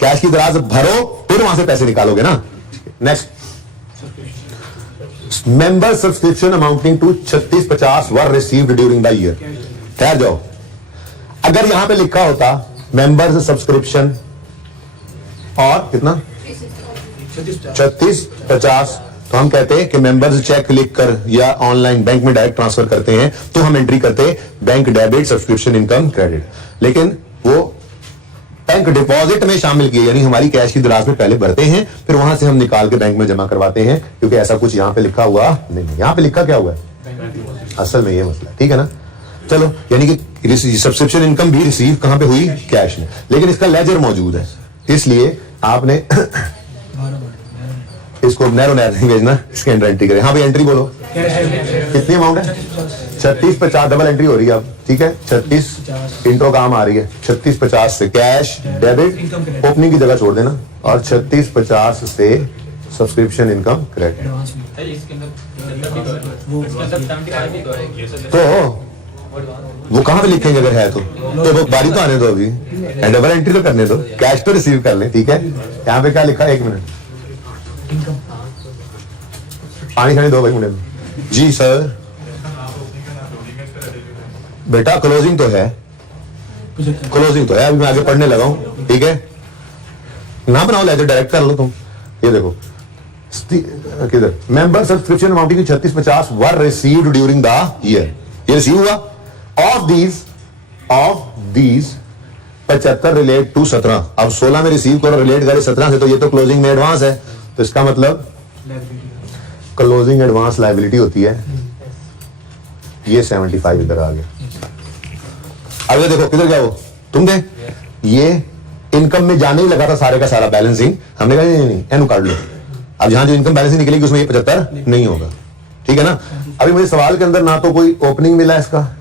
कैश की दराज भरो फिर वहां से पैसे निकालोगे ना। Next, member subscription amounting to 3650 were received during the year. ठहर जाओ, अगर यहां पे लिखा होता मेंबर्स सब्सक्रिप्शन और कितना 3650, तो हम कहते हैं कि मेंबर्स चेक लिखकर या ऑनलाइन बैंक में डायरेक्ट ट्रांसफर करते हैं तो हम एंट्री करते हैं bank debit subscription income credit, लेकिन वो बैंक डिपॉजिट में शामिल किए, यानी हमारी कैश की दराज में पहले भरते हैं फिर वहां से हम निकाल के बैंक में जमा करवाते हैं, क्योंकि ऐसा कुछ यहां पे लिखा हुआ नहीं है। यहां पे लिखा क्या हुआ है, असल में ये मसला, ठीक है ना। चलो, यानी कि सब्सक्रिप्शन इनकम भी रिसीव कहां पे हुई, कैश में, लेकिन इसका लेजर मौजूद है, इसलिए आपने इसको नैरो नहीं भेजना, इसके अंदर एंट्री करें। हाँ भाई एंट्री बोलो, कितनी अमाउंट है, 3650, डबल एंट्री हो रही है अब, ठीक है, 36 इंट्रो काम आ रही है, 3650 से कैश डेबिट ओपनिंग की जगह छोड़ देना, और 3650 से सब्सक्रिप्शन इनकम क्रेडिट। तो वो कहां पे लिखेंगे अगर है तो वो बारी तो आने दो, अभी डबल एंट्री तो करने दो, कैश तो रिसीव कर ले, ठीक है। यहाँ पे क्या लिखा है, 1 मिनट पानी खाने दो भाई मुझे। जी सर, बेटा क्लोजिंग तो है, क्लोजिंग तो है, अभी मैं आगे पढ़ने लगा हूं, ठीक है, ना बनाओ लेजर, डायरेक्ट कर लो तुम। ये देखो किधर, member subscription amounting 3650 were received during the year, ये रिसीव हुआ, ऑफ दीज 75 रिलेट टू 17, अब 16 में रिसीव करो, रिलेट करे 17 से, तो ये तो क्लोजिंग में एडवांस है, तो इसका मतलब क्लोजिंग एडवांस लायबिलिटी होती है, ये 75 इधर आ गया। अब ये देखो किधर गया वो, तुम दे, ये इनकम में जाने ही लगा था सारे का सारा बैलेंसिंग, हमने कहा नहीं एनु काट लो, अब जहां जो इनकम बैलेंसिंग निकलेगी उसमें ये 75 नहीं होगा, ठीक है ना। अभी मुझे सवाल के अंदर ना तो कोई ओपनिंग मिला इसका,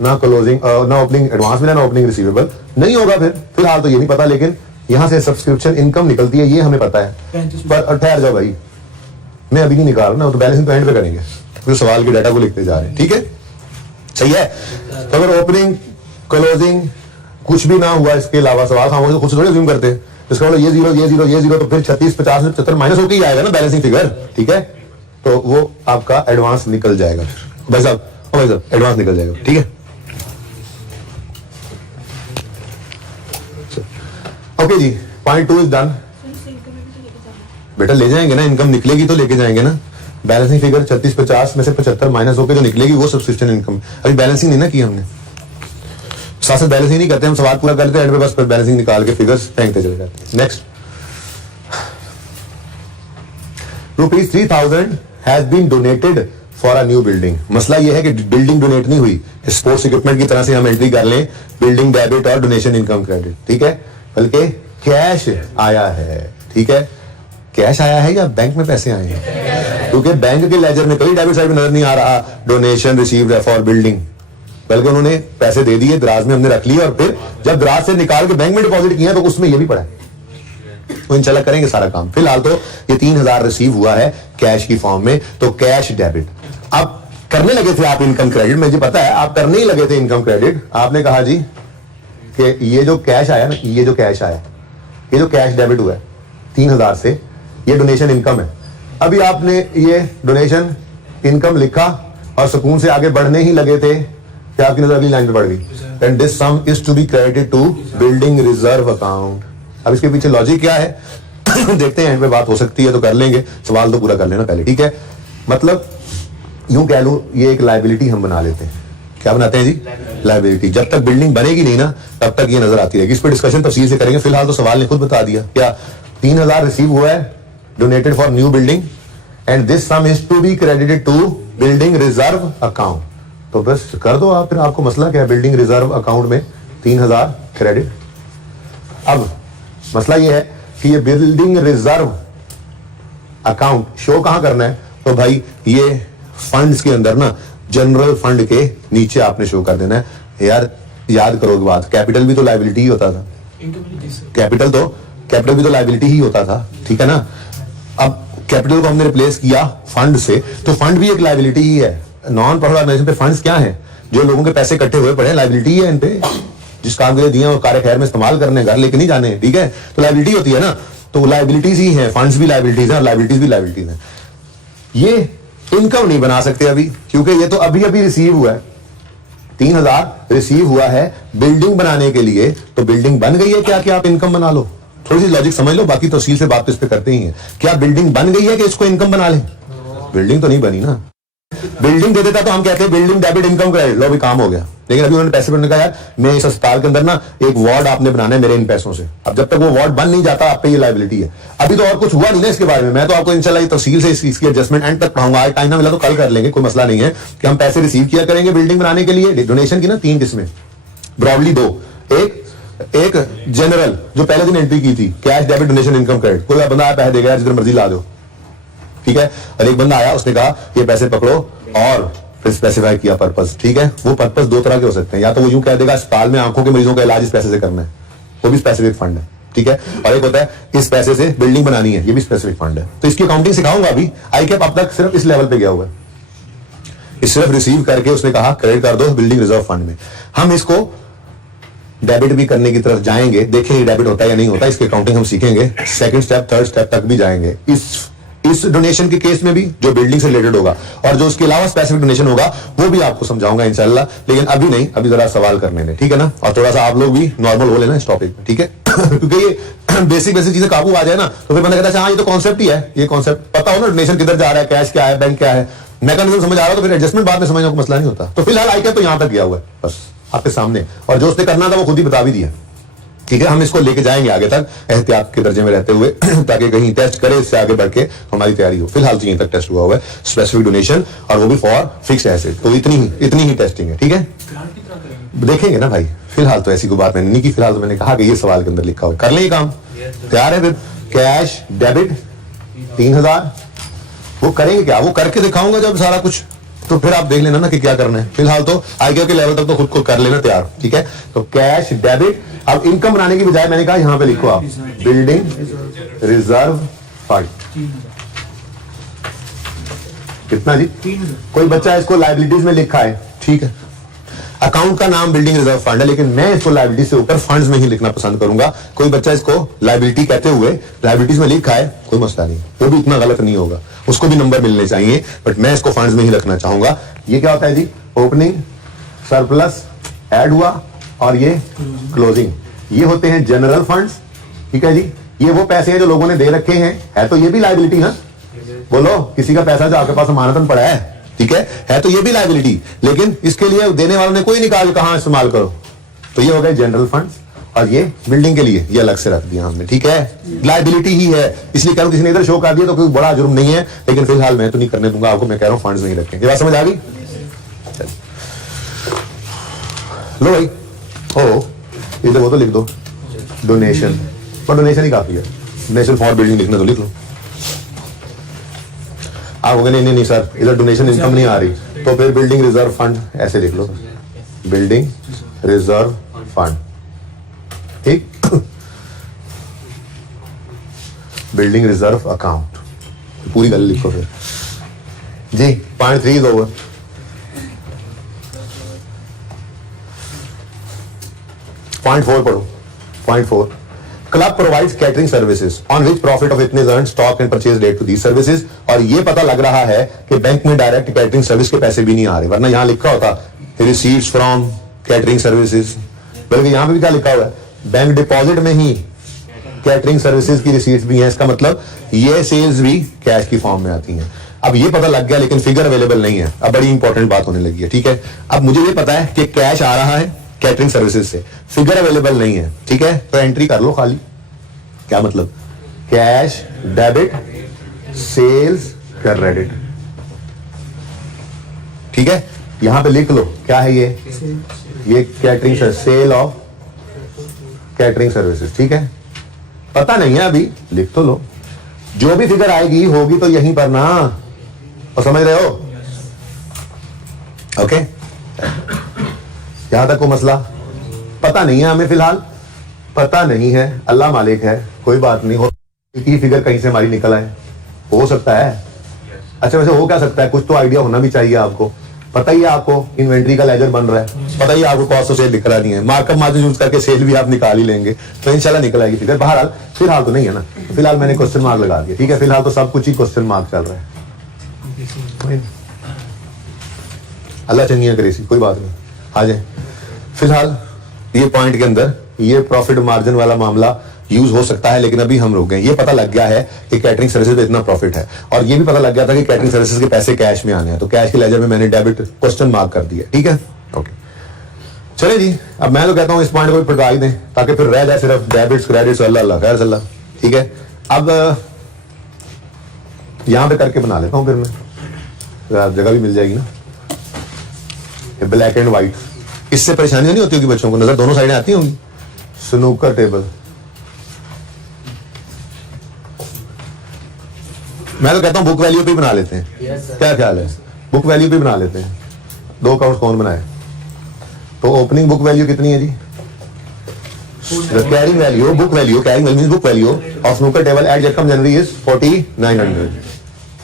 ना क्लोजिंग, ना ओपनिंग एडवांस मिला, ना ओपनिंग रिसीवेबल, नहीं होगा फिर, फिलहाल तो ये नहीं पता, लेकिन यहां से सब्सक्रिप्शन इनकम निकलती है ये हमें पता है, पर ठहर जाओ भाई, मैं अभी नहीं निकाल रहा, तो बैलेंसिंग तो एंड पे करेंगे, तो सवाल के डाटा को लिखते जा रहे हैं, ठीक है, सही है। तो अगर ओपनिंग क्लोजिंग कुछ भी ना हुआ इसके अलावा, सवाल खामोश खुद से थोड़ी अज्यूम करते हैं, इसका मतलब ये जीरो, तो फिर 3650 से 75 माइनस होकर ही आएगा ना बैलेंसिंग फिगर, ठीक है, तो वो आपका एडवांस निकल जाएगा फिर, भाई साहब एडवांस निकल जाएगा, ठीक है। ओके जी, पॉइंट 2 इज डन। बेटा ले जाएंगे ना, इनकम निकलेगी तो लेके जाएंगे ना, बैलेंसिंग फिगर 3650 में से 75 माइनस होकर जो निकलेगी वो सब्सक्रिप्शन इनकम। अभी बैलेंसिंग नहीं ना की हमने, साथ साथ बैलेंसिंग नहीं करते हम, सवाल पूरा करते हैं, एंड में बस बैलेंसिंग निकाल के फिगर्स फेंकते चले जाते हैं। Next, ₹3000 has been donated for a new building. मसला यह है कि बिल्डिंग डोनेट नहीं हुई, स्पोर्ट्स इक्विपमेंट की तरह से हम एंट्री कर लें बिल्डिंग डेबिट और डोनेशन इनकम क्रेडिट, ठीक है, बल्कि कैश आया है, ठीक है, कैश आया है या बैंक में पैसे आए हैं, क्योंकि बैंक के लेजर में कभी डेबिट साइड में नजर नहीं आ रहा डोनेशन रिसीव्ड फॉर बिल्डिंग, बल्कि उन्होंने पैसे दे दिए, दराज में हमने रख लिए और फिर जब दराज से निकाल के बैंक में डिपॉजिट किया तो उसमें ये भी पड़ा है। तो इंशाल्लाह करेंगे सारा काम। फिलहाल तो ये 3000 रिसीव हुआ है कैश की फॉर्म में, तो कैश डेबिट। अब करने लगे थे आप इनकम क्रेडिट, मुझे पता है आप करने ही लगे थे इनकम क्रेडिट। आपने कहा जी कि ये जो कैश आया ना, ये जो कैश आया, ये जो कैश डेबिट हुआ है 3000 से, ये डोनेशन इनकम है। अभी आपने ये डोनेशन इनकम लिखा और सुकून से आगे बढ़ने ही लगे थे कि आपकी नजर अगली लाइन पे पड़ गई, and this sum is to be credited to building reserve account. अब इसके पीछे लॉजिक क्या है देखते हैं, एंड पे बात हो सकती है तो कर लेंगे, सवाल तो पूरा कर लेना पहले, ठीक है। मतलब यूं कह लूं ये एक लायबिलिटी हम बना लेते हैं। क्या बनाते हैं जी? लायबिलिटी। जब तक बिल्डिंग बनेगी नहीं ना तब तक ये नजर आती रहेगी। इस पर डिस्कशन तफसील से करेंगे, फिलहाल तो सवाल ने खुद बता दिया। क्या 3000 रिसीव हुआ है donated for new building and this sum is to be credited to building reserve account. तो बस कर दो आप, फिर आपको मसला क्या है, बिल्डिंग रिजर्व अकाउंट में 3000 क्रेडिट। अब मसला ये है कि ये बिल्डिंग रिजर्व अकाउंट शो कहां करना है, तो भाई ये फंड्स के अंदर ना जनरल फंड के नीचे आपने शो कर देना है। यार याद करोगे बात, कैपिटल भी तो लायबिलिटी ही होता था, कैपिटल भी तो लायबिलिटी ही होता था, ठीक है ना। अब कैपिटल को हमने रिप्लेस किया फंड से, तो फंड भी एक लायबिलिटी ही है। नॉन प्रॉफिट ऑर्गेनाइजेशन पे फंड्स क्या है, जो लोगों के पैसे इकट्ठे हुए पड़े, लायबिलिटी है इन पे, जिस काम के लिए दिए वो कार्य खैर में इस्तेमाल करने, घर लेके नहीं जाने, ठीक है, तो लायबिलिटी होती है ना। तो लायबिलिटीज ही है, फंड्स भी लायबिलिटीज है और लायबिलिटीज भी लायबिलिटीज है। ये इनकम नहीं बना सकते अभी, क्योंकि ये तो अभी अभी रिसीव हुआ है। 3000 रिसीव हुआ है बिल्डिंग बनाने के लिए, तो बिल्डिंग बन गई है क्या कि आप इनकम बना लो? थोड़ी सी लॉजिक समझ लो, बाकी तफसील से बात इस पे करते ही हैं। क्या बिल्डिंग बन गई है कि इसको इनकम बना लें? बिल्डिंग तो नहीं बनी ना। बिल्डिंग दे देता तो हम कहते हैं बिल्डिंग डेबिट इनकम क्रेडिट, लो भी काम हो गया। लेकिन अभी उन्होंने पैसे बनने का, यार मैं इस अस्पताल के अंदर ना एक वार्ड आपने बनाना है मेरे इन पैसों से। अब जब तक वो वार्ड बन नहीं जाता आप पे ये लायबिलिटी है। अभी तो और कुछ हुआ नहीं ना इसके बारे में, मैं तो आपको इंशाल्लाह तफसील से इसकी एडजस्टमेंट एंड तक पढ़ाऊंगा। आज टाइम ना मिला तो कल कर लेंगे, कोई मसला नहीं है। कि हम पैसे रिसीव किया करेंगे बिल्डिंग बनाने के लिए, डोनेशन की ना 3 किस्में, ब्रॉडली 2। एक जनरल जो पहले दिन एंट्री की थी, cash debit donation income credit, कोई बंदा आया पैसे देगा यार जिधर मर्जी ला दो, ठीक है। और एक बंदा आया उसने कहा ये पैसे पकड़ो और फिर स्पेसिफाई किया पर्पस, ठीक है। वो पर्पस 2 तरह के हो सकते हैं, या तो वो यूं कह देगा अस्पताल में आंखों के मरीजों का इलाज इस पैसे से करना है, वो भी स्पेसिफिक फंड है, ठीक है। और एक होता है इस पैसे से बिल्डिंग बनानी है, ये भी स्पेसिफिक फंड है। तो इसकी अकाउंटिंग सिखाऊंगा अभी। आई कैप अब तक सिर्फ इस लेवल पे गया हुआ है, सिर्फ रिसीव करके उसने कहा क्रेडिट कर दो बिल्डिंग रिजर्व फंड में। हम इसको डेबिट भी करने की तरफ जाएंगे, देखेंगे डेबिट होता है या नहीं होता, इसकी अकाउंटिंग हम सीखेंगे। सेकंड स्टेप, थर्ड स्टेप तक भी जाएंगे इस डोनेशन के केस में भी, जो बिल्डिंग से रिलेटेड होगा, और जो उसके अलावा स्पेसिफिक डोनेशन होगा वो भी आपको समझाऊंगा इंशाल्लाह। लेकिन अभी नहीं, अभी जरा सवाल करने दें, ठीक है ना। और थोड़ा सा आप लोग भी नॉर्मल हो लेना इस टॉपिक में, ठीक है। क्योंकि ये बेसिक चीजें काबू आ जाए ना तो फिर बंदा कहता है हाँ ये तो कॉन्सेप्ट ही है, ये कॉन्सेप्ट पता हो ना, डोनेशन किधर जा रहा है, कैश क्या है, बैंक क्या है, मैकेनिज्म समझ आ रहा है, तो फिर एडजस्टमेंट बाद में समझने को मसला नहीं होता। तो फिलहाल आई तो यहां तक गया हुआ है बस आपके सामने, और जो उसने करना था वो खुद ही बता भी दिया, ठीक है। हम इसको लेके जाएंगे आगे तक एहतियात के दर्जे में रहते हुए ताकि कहीं टेस्ट करे इससे आगे बढ़ के हमारी तैयारी हो। फिलहाल तो यहीं तक टेस्ट हुआ हुआ है स्पेसिफिक डोनेशन, और वो भी फॉर फिक्स्ड एसेट, तो इतनी ही टेस्टिंग है, ठीक है। देखेंगे ना भाई, फिलहाल तो ऐसी कोई बात मैंने नहीं की। फिलहाल तो मैंने कहा कि ये सवाल के अंदर लिखा हुआ, कर लें काम, तैयार है। फिर कैश डेबिट 3000 वो करेंगे क्या, वो करके दिखाऊंगा जब सारा कुछ, तो फिर आप देख लेना ना कि क्या करना है। फिलहाल तो आईक्यू के लेवल तक तो खुद को कर लेना तैयार, ठीक है। तो कैश डेबिट, अब इनकम बनाने की बजाय मैंने कहा यहां पे लिखो आप बिल्डिंग रिजर्व फंड। कितना जी? कोई बच्चा इसको लायबिलिटीज में लिखा है, ठीक है। अकाउंट का नाम बिल्डिंग रिजर्व फंड है, लेकिन मैं इसको लायबिलिटी से ऊपर फंड्स में ही लिखना पसंद करूंगा। कोई बच्चा इसको लायबिलिटी कहते हुए लायबिलिटीज में लिखा है, कोई मसला नहीं, वो भी इतना गलत नहीं होगा, उसको भी नंबर मिलने चाहिए, बट मैं इसको फंड्स में ही रखना चाहूंगा। ये क्या होता है जी? ओपनिंग, सरप्लस, ऐड हुआ, और ये क्लोजिंग, ये होते हैं जनरल फंड्स, ठीक है जी। ये वो पैसे हैं जो लोगों ने दे रखे हैं, है तो ये भी लायबिलिटी है। बोलो, किसी का पैसा जो आपके पास अमानतन पड़ा है, ठीक है तो ये भी लायबिलिटी, लेकिन इसके लिए देने वालों ने कोई नहीं कहा कहां इस्तेमाल करो, तो ये हो गए जनरल फंड्स। और ये बिल्डिंग के लिए ये अलग से रख दिया हमने, ठीक है। लायबिलिटी ही है, इसलिए कह रहा हूं किसी ने इधर शो कर दिया तो कोई बड़ा जुर्म नहीं है, लेकिन फिलहाल मैं तो नहीं करने दूंगा आपको, मैं कह रहा हूं फंड्स नहीं रखें। ये बात समझ आ गई? लो भाई, ओ इधर वो तो लिख दो डोनेशन, पर डोनेशन ही काफी है, डोनेशन फॉर बिल्डिंग लिखना तो लिख लो। आप हो गए नहीं नहीं सर इधर डोनेशन इनकम नहीं आ रही, तो फिर बिल्डिंग रिजर्व फंड ऐसे लिख लो, बिल्डिंग रिजर्व फंड, ठीक। बिल्डिंग रिजर्व अकाउंट, पूरी गल लिखो फिर जी। Point 3 is over. पॉइंट 4 पढ़ो। Point 4, club provides catering services on which profit of इतने earn stock and purchase rate to the services. और ये पता लग रहा है कि बैंक में डायरेक्ट कैटरिंग सर्विस के पैसे भी नहीं आ रहे, वरना यहां लिखा होता रिसीट्स फ्रॉम कैटरिंग सर्विसेज, बल्कि यहां पे भी क्या लिखा हुआ है, बैंक डिपॉजिट में ही कैटरिंग सर्विसेज की रिसीट्स भी हैं। इसका मतलब ये सेल्स भी कैश की फॉर्म में आती हैं। अब ये पता लग गया, लेकिन फिगर अवेलेबल नहीं है। अब बड़ी इंपॉर्टेंट बात होने लगी है, ठीक है। अब मुझे ये पता है कि कैश आ रहा है कैटरिंग सर्विसेज से, फिगर अवेलेबल नहीं है, ठीक है, तो एंट्री कर लो खाली। क्या मतलब, कैश डेबिट सेल्स क्रेडिट, ठीक है। यहां पे लिख लो क्या है ये catering sale of catering services, ठीक है। पता नहीं है अभी, लिख तो लो, जो भी फिगर आएगी होगी तो यहीं पर ना, और समझ रहे हो, ओके। यहां तक को मसला पता नहीं है हमें, फिलहाल पता नहीं है, अल्लाह मालिक है, कोई बात नहीं। हो की फिगर कहीं से हमारी निकल आए, हो सकता है। अच्छा वैसे हो क्या सकता है, कुछ तो आइडिया होना भी चाहिए आपको। पता ही है आपको इन्वेंट्री का लेजर बन रहा है, पता ही आपको कॉस्ट ऑफ सेल दिख रहा नहीं है, मार्कअप मार्जिन यूज करके सेल भी आप निकाल ही लेंगे, तो इंशाल्लाह निकल आएगी फिगर। बहरहाल फिलहाल तो नहीं है ना, फिलहाल मैंने क्वेश्चन मार्क लगा दिया, ठीक है। फिलहाल तो सब कुछ ही क्वेश्चन मार्क चल रहा है, अल्लाह चंगियां करे, कोई बात नहीं, आ जाए। फिलहाल ये पॉइंट के अंदर ये प्रॉफिट मार्जिन वाला मामला यूज हो सकता है, लेकिन अभी हम रुक गए। ये पता लग गया है कि कैटरिंग सर्विसेज में इतना प्रॉफिट है, और ये भी पता लग गया था कि कैटरिंग सर्विसेज के पैसे कैश में आने हैं, तो कैश के लेजर में मैंने डेबिट क्वेश्चन मार्क कर दिया, ठीक है, ओके। चले जी, अब मैं तो कहता हूं इस पॉइंट को पढ़ा ही दें, ताकि फिर रह जाए सिर्फ डेबिट्स क्रेडिट्स, अल्लाह खैर सल्ला, ठीक है। अब यहां पे करके बना लेता हूं फिर मैं, जगह भी मिल जाएगी ना, ब्लैक एंड व्हाइट, इससे परेशानी नहीं होती होगी बच्चों को, नजर दोनों साइडें आती होंगी। स्नूकर टेबल, मैं तो कहता हूं बुक वैल्यू पे बना लेते हैं, क्या ख्याल है, बुक वैल्यू पे बना लेते हैं। 2 अकाउंट कौन बनाए, तो ओपनिंग बुक वैल्यू कितनी है जी, carrying value, book value, carrying value means book value of snooker table at जेटकम जनवरी इज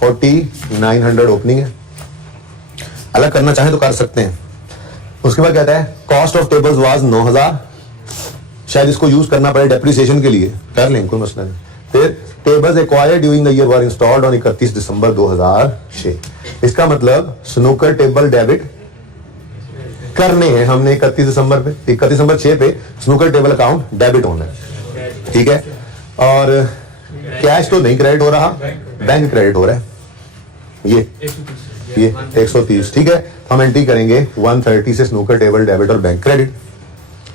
4900 ओपनिंग है। अलग करना चाहे तो कर सकते हैं। उसके बाद कहता है कॉस्ट ऑफ टेबल्स वाज 9000, शायद इसको यूज करना पड़े डेप्रिसिएशन के लिए, कर लें कोई मसला नहीं। फिर tables acquired during the year were installed on 31 December 2006, इसका मतलब स्नूकर टेबल डेबिट करने हैं हमने 31 दिसंबर पे, 31 दिसंबर 6 पे स्नूकर टेबल अकाउंट डेबिट होना है, ठीक है। और कैश तो नहीं क्रेडिट हो रहा, बैंक क्रेडिट हो रहा है, ये 130, ठीक है। हम एंट्री करेंगे 130 से स्नूकर टेबल डेबिट और bank credit.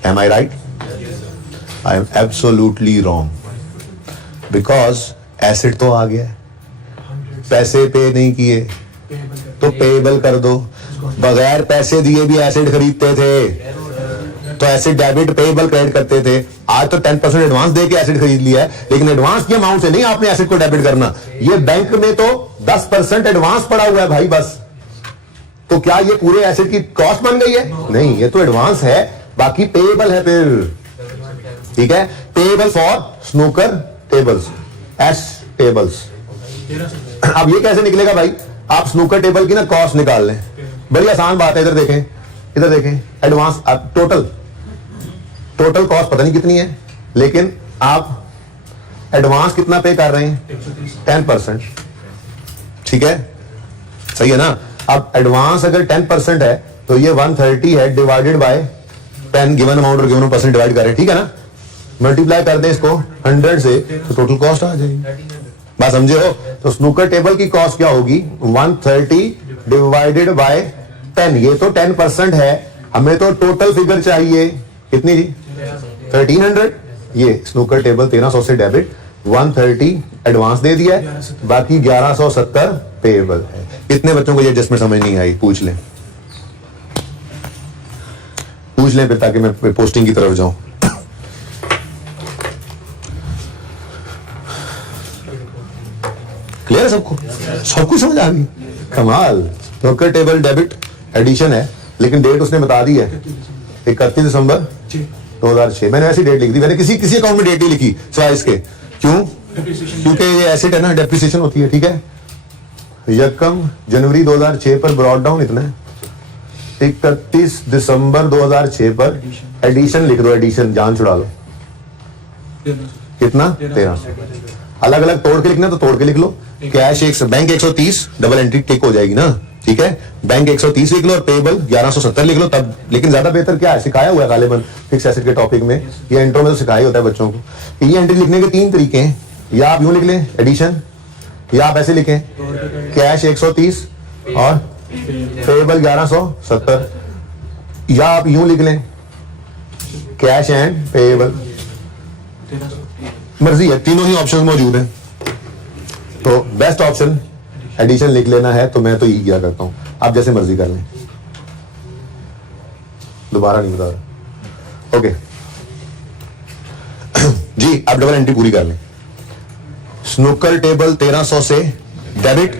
Am I right? I am absolutely wrong, because asset तो आ गया, पैसे पे नहीं किए तो पेबल कर दो। बगैर पैसे दिए भी एसेट खरीदते थे, तो एसेट डेबिट पेबल क्रेडिट करते थे। आज तो 10% एडवांस दे के एसेट खरीद लिया है, लेकिन एडवांस की अमाउंट से नहीं आपने एसेट को डेबिट करना। ये बैंक में तो 10% एडवांस पड़ा हुआ है भाई बस, तो क्या ये पूरे एसेट की कॉस्ट बन गई है? नहीं, ये तो एडवांस है, बाकी पेबल है फिर, ठीक है। Payable for snooker tables, S tables. अब ये कैसे निकलेगा भाई, आप स्नूकर टेबल की ना कॉस्ट निकाल लें, बड़ी आसान बात है। इधर देखें, इधर देखें, एडवांस टोटल कॉस्ट पता नहीं कितनी है, लेकिन आप एडवांस कितना पे कर रहे हैं, 10%, ठीक है, सही है ना। अब एडवांस अगर 10% है तो ये 130 है डिवाइडेड बाय 10, गिवन अमाउंट और गिवन परसेंट डिवाइड करें, ठीक है ना। मल्टीप्लाई कर दें इसको 100 से तो टोटल कॉस्ट आ जाएगी, बात समझे हो। तो स्नूकर टेबल की कॉस्ट क्या होगी, 130 डिवाइडेड बाय 10, ये तो 10% है, हमें तो टोटल फिगर चाहिए कितनी जी, 1300 ये स्नूकर टेबल 1300 से डेबिट, 130 एडवांस दे दिया है, बाकी 1170 पेएबल है। कितने बच्चों को ये एडजस्टमेंट समझ नहीं आई? पूछ लें फिर, ताकि मैं पोस्टिंग की तरफ जाऊं। क्लियर है सबको? सब कुछ समझ आ गई? कमाल। स्नूकर टेबल डेबिट एडिशन है, लेकिन डेट उसने बता दी है 31 दिसंबर 2006। मैंने ऐसी डेट लिख दी, मैंने किसी अकाउंट में डेट नहीं लिखी सिवाय इसके। क्यों? क्योंकि ये एसेट है ना, डेप्रिसिएशन होती है। ठीक है, यकम जनवरी 2006 पर ब्रॉड डाउन इतना है, 31 दिसंबर 2006 पर एडिशन लिख दो, एडिशन जान छुड़ा लो। कितना? 1300। अलग अलग तोड़ के लिखना तो तोड़ के लिख लो। कैश बैंक 130 डबल एंट्री टिक हो जाएगी ना, ठीक है। बैंक 130 लिख लो और पेबल 1170 लिख लो तब। लेकिन ज्यादा बेहतर क्या है, सिखाया हुआ है गालिबन फिक्स एसेट के टॉपिक में, ये इंट्रो में तो सिखाया होता है बच्चों को। ये एंट्री लिखने के 3 तरीके हैं, या आप यूं लिख लें एडिशन, या आप ऐसे लिखें कैश 130 और पेबल 1170, या आप यूं लिख लें कैश एंड पेबल। मर्जी है, तीनों ही ऑप्शन मौजूद हैं। तो बेस्ट ऑप्शन एडिशन लिख लेना है, तो मैं तो यही किया करता हूं, आप जैसे मर्जी कर लें। दोबारा नहीं बता रहा। ओके जी, आप डबल एंट्री पूरी कर लें। स्नूकर टेबल 1300 से डेबिट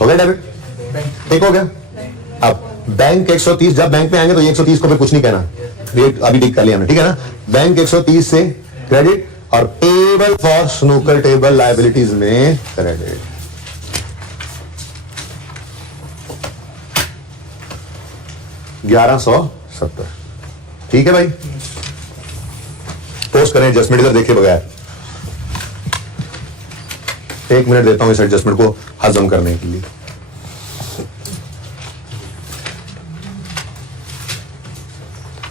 हो गया, डेबिट ठीक हो गया। अब बैंक 130, जब बैंक में आएंगे तो 130 को फिर कुछ नहीं कहना, रेट अभी टिक कर लिया हमने, ठीक है ना। बैंक 130 से क्रेडिट और payable for snooker table liabilities में क्रेडिट। $1170, ठीक है भाई। पोस्ट करें एडजस्टमेंट, इधर देखे बगैर। 1 मिनट देता हूं इस एडजस्टमेंट को हजम करने के लिए।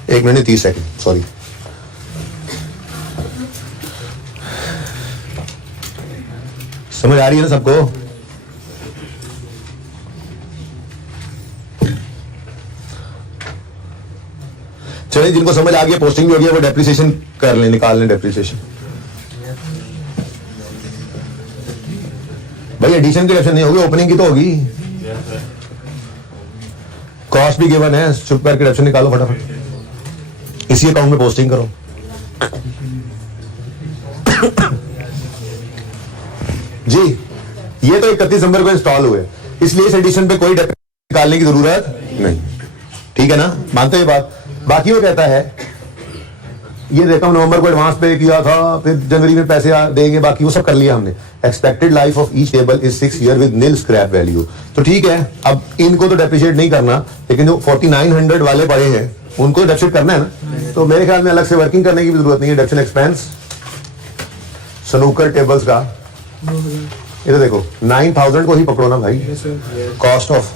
एक मिनट 30 सेकंड, सॉरी। समझ आ रही है ना सबको? चलिए, जिनको समझ आ गया, पोस्टिंग भी हो गया, वो डेप्रिसिएशन कर लें, निकाल लें डेप्रिसिएशन। भाई एडिशन की डेप्रिसिएशन नहीं होगी, ओपनिंग की तो होगी। कॉस्ट भी गिवन है, चुप करके डेप्रिसिएशन निकालो फटाफट, इसी अकाउंट में पोस्टिंग करो। जी, ये तो 31 दिसंबर को इंस्टॉल हुए, इसलिए इस एडिशन पे कोई डेप्रिसिएशन निकालने की जरूरत नहीं, ठीक है ना, मानते हैं बात। बाकी वो कहता है ये देखा हूं, नवंबर को एडवांस पे किया था, फिर जनवरी में पैसे देंगे, बाकी वो सब कर लिया हमने। Expected life of each table is 6 year with nil scrap value. तो ठीक है, अब इनको तो डेप्रिशिएट नहीं करना, लेकिन जो 4900 वाले पड़े हैं उनको डेप्रिशिएट करना है ना। तो मेरे ख्याल में अलग से वर्किंग करने की भी जरूरत नहीं है। डेप्रिशिएशन एक्सपेंस स्नूकर टेबल्स का इधर देखो, 9000 को ही पकड़ो ना भाई। कॉस्ट ऑफ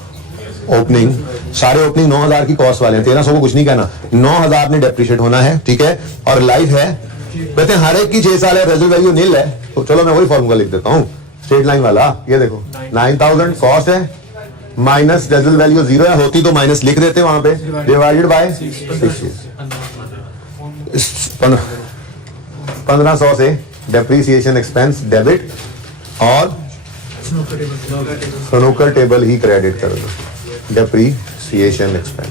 ओपनिंग, सारे ओपनिंग 9000 की कॉस्ट वाले हैं, 1300 को कुछ नहीं कहना, 9000 ने डेप्रिशिएट होना है, ठीक है। और लाइफ है, कहते हैं हर एक की 6 साल है, रेजल वैल्यू नील है। तो चलो मैं वही फॉर्मूला लिख देता हूं, स्ट्रेट लाइन वाला। ये देखो 9000 कॉस्ट है, माइनस रेजल वैल्यू 0 है, होती तो माइनस लिख देते वहां पे, डिवाइडेड बाय 1500 से डेप्रिसिएशन एक्सपेंस डेबिट और स्नूकर टेबल ही क्रेडिट कर दो, डेप्रिसिएशन एक्सपेंस।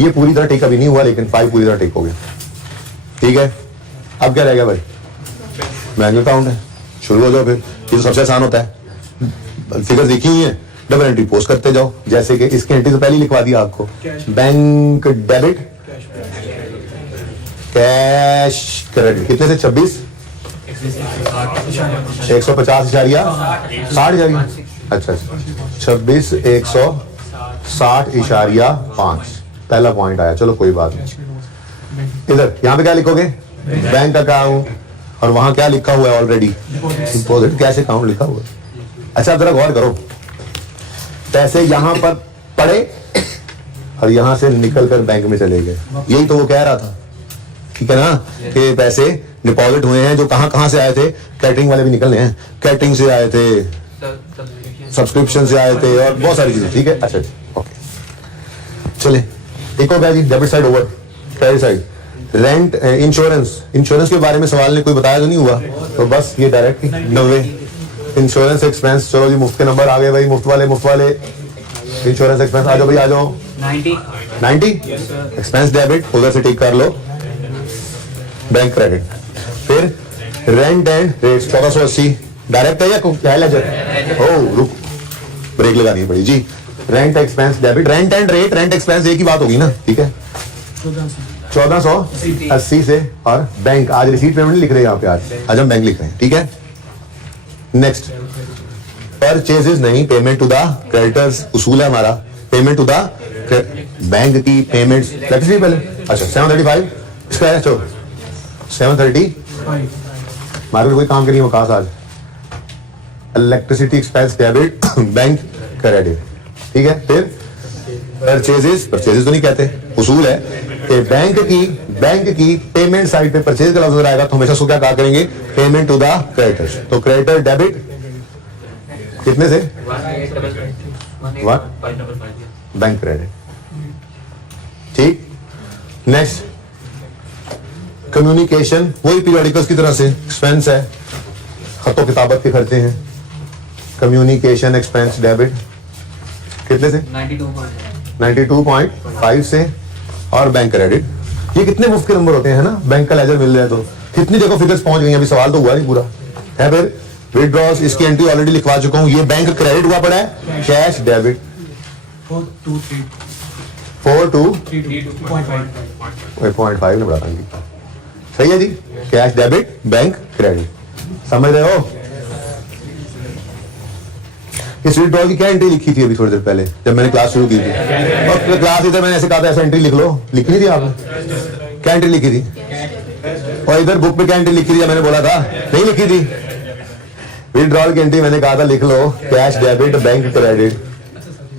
ये पूरी तरह टेक अभी नहीं हुआ, लेकिन 5 पूरी तरह टेक हो गया, ठीक है। अब क्या रह गया भाई? बैंक अकाउंट है, शुरू हो जाओ फिर। ये तो सबसे आसान होता है, फिगर देखी हुई है, डबल एंट्री पोस्ट करते जाओ। जैसे कि इसकी एंट्री तो पहले ही लिखवा दिया आपको, बैंक डेबिट कैश क्रेडिट, कितने से 26 150.60 अच्छा 26 160.5 पहला पॉइंट आया। चलो कोई बात नहीं। इधर यहाँ पे क्या लिखोगे? बैंक अकाउंट, और वहां क्या लिखा हुआ है ऑलरेडी? डिपॉजिट कैश अकाउंट लिखा हुआ है। अच्छा जरा गौर करो, पैसे यहां पर पड़े और यहां से निकल कर बैंक में चले गए, यही तो वो कह रहा था, ठीक है ना, कि पैसे डिपॉजिट हुए हैं जो कहां से आए थे। कैटरिंग वाले भी निकलने हैं, कैटरिंग से आए थे, सब्सक्रिप्शन से आए थे और बहुत सारी चीजें, ठीक है। अच्छा ओके, चले एक हो गया जी debit side over, credit side. Rent insurance के बारे में सवाल ने कोई बताया तो नहीं हुआ, तो बस ये डायरेक्ट 90 इंश्योरेंस एक्सपेंस। चलो जी मुफ्त के नंबर आ गए भाई, मुफ्त वाले इंश्योरेंस एक्सपेंस आ जाओ भाई, आ जाओ 90 एक्सपेंस डेबिट उधर से टिक कर लो, बैंक क्रेडिट। फिर रेंट एंड रेट्स 1480 डायरेक्ट है या क्या है लेजर? ओ रुक ब्रेक लगानी पड़ी जी। Rent expense debit, rent and rate, rent expense एक ही बात होगी ना, ठीक है 1480 से। और बैंक आज रिसीट पेमेंट लिख रहे हैं यहाँ पे, आज हम बैंक लिख रहे हैं, ठीक है। नेक्स्ट परचेजेस नहीं, पेमेंट टू द क्रेडिटर्स उसूल है हमारा, पेमेंट टू द बैंक की पेमेंट्स पहले। अच्छा 735 इसका है, चलो 730 मार्केट कोई काम करिए वकास आज। Electricity expense debit bank credit, ठीक है। फिर परचेजेस तो नहीं कहते, उसूल है कि बैंक की पेमेंट साइड पे परचेज का लफ्ज आएगा तो हमेशा उसको क्या कहा करेंगे, पेमेंट टू द क्रेडिटर्स। तो क्रेडिटर डेबिट कितने से, बैंक क्रेडिट, ठीक। नेक्स्ट कम्युनिकेशन, वही पीरियडिकल्स की तरह से एक्सपेंस है, खतो किताबत के खर्चे हैं। कम्युनिकेशन एक्सपेंस डेबिट कितने से, 92.5 से। और बैंक क्रेडिट, ये कितने मुफ्त के नंबर होते हैं ना, बैंक का लेजर मिल जाए तो कितनी जगह फिगर्स पहुंच गई, अभी सवाल तो हुआ नहीं पूरा है। फिर विड्रॉल्स, इसकी एंट्री ऑलरेडी लिखवा चुका हूं, ये बैंक क्रेडिट हुआ पड़ा है। कैश डेबिट 4.5 ने बढ़ा, सही है जी। कैश डेबिट बैंक क्रेडिट, समझ रहे हो। इस विड्रॉल की क्या एंट्री लिखी थी अभी थोड़ी देर पहले जब मैंने क्लास शुरू की थी, और क्लास इधर मैंने ऐसे कहा था ऐसे एंट्री लिख लो, लिखी थी आपने, क्या एंट्री लिखी थी? और इधर बुक पे क्या एंट्री लिखी थी, मैंने बोला था नहीं लिखी थी। विड्रॉल की एंट्री मैंने कहा था लिख लो, कैश डेबिट बैंक क्रेडिट।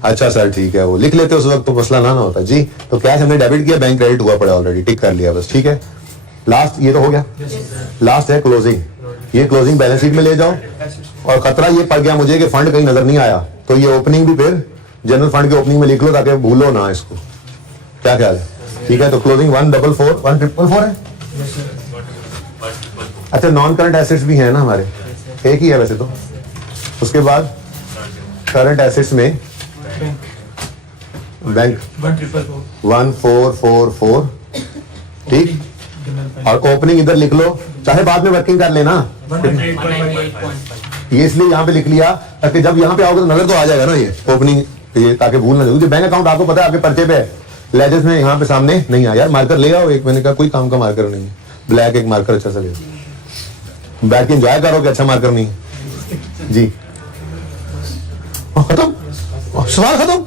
अच्छा सर ठीक है, वो लिख लेते उस वक्त तो मसला ना होता जी। तो कैश हमने डेबिट किया, बैंक क्रेडिट हुआ पड़ा ऑलरेडी, टिक कर लिया बस, ठीक है। लास्ट ये तो हो गया, लास्ट है क्लोजिंग। ये क्लोजिंग बैलेंस शीट में ले जाओ, और खतरा ये पड़ गया मुझे कि फंड कहीं नजर नहीं आया, तो ये ओपनिंग भी फिर जनरल फंड के ओपनिंग में लिख लो ताकि भूलो ना इसको, क्या ख्याल है? ठीक है, तो क्लोजिंग 144 है। अच्छा नॉन करंट एसेट्स भी हैं ना हमारे, एक ही है वैसे तो। उसके बाद करंट एसेट्स में बैंक 1444, ठीक। और ओपनिंग इधर लिख लो, चाहे बाद में वर्किंग कर लेना, ये इसलिए यहाँ पे लिख लिया ताकि जब यहाँ पे आओगे तो नजर तो आ जाएगा ना ये ओपनिंग, ये ताकि भूल ना जाए। बैंक अकाउंट आपको पता है आपके पर्चे पे है, लेजर्स में यहाँ पे सामने नहीं आया। यार मार्कर ले आओ एक, मैंने कहा कोई काम का मार्कर नहीं है, ब्लैक एक मार्कर अच्छा सा ले, बैठ के एंजॉय करो कि अच्छा मार्कर नहीं जी। खत्म, सवाल खत्म।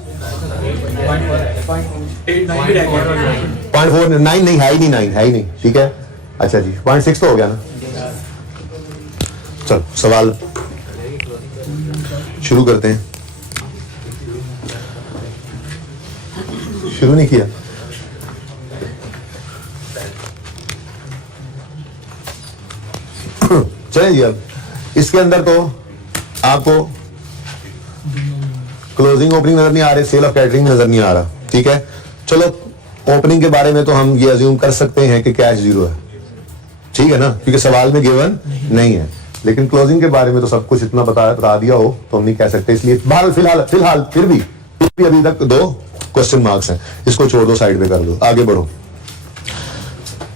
0.49 नहीं है ही नहीं, ठीक है। अच्छा जी 0.6 तो हो गया ना। चलो सवाल शुरू करते हैं। शुरू नहीं किया, चलिए जी। अब इसके अंदर तो आपको क्लोजिंग ओपनिंग नजर नहीं आ रहे, सेल ऑफ कैटरिंग नजर नहीं आ रहा, ठीक है। चलो ओपनिंग के बारे में तो हम ये अज्यूम कर सकते हैं कि कैश जीरो है, ठीक है ना, क्योंकि सवाल में गिवन नहीं है। लेकिन क्लोजिंग के बारे में तो सब कुछ इतना बता दिया हो तो हम नहीं कह सकते, इसलिए फिलहाल फिर भी अभी तक 2 क्वेश्चन मार्क्स हैं, इसको छोड़ दो, साइड पे कर दो, आगे बढ़ो।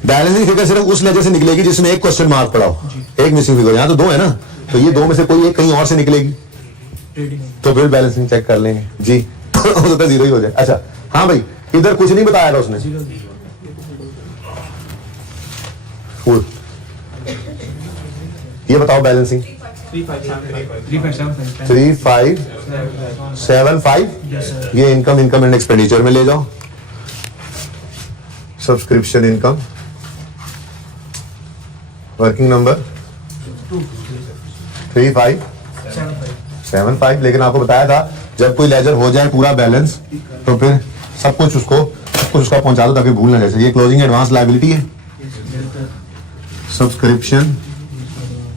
बैलेंसिंग फिगर सिर्फ उस लेजर से निकलेगी जिसमें एक क्वेश्चन मार्क पड़ा हो, एक मिसिंग फिगर। यहाँ तो 2 है ना, तो ये 2 में से कोई एक कहीं और से निकलेगी तो फिर बैलेंसिंग चेक कर लेंगे जी। हो सकता है जीरो ही हो जाए। अच्छा हाँ भाई, इधर कुछ नहीं बताया था उसने, फुल। ये बताओ बैलेंसिंग 3575, ये इनकम एंड एक्सपेंडिचर में ले जाओ। Subscription income, working number 3575। लेकिन आपको बताया था जब कोई लेजर हो जाए पूरा बैलेंस तो फिर सब कुछ उसका पहुंचा दो ताकि भूल ना जाए। ये क्लोजिंग एडवांस लायबिलिटी है, सब्सक्रिप्शन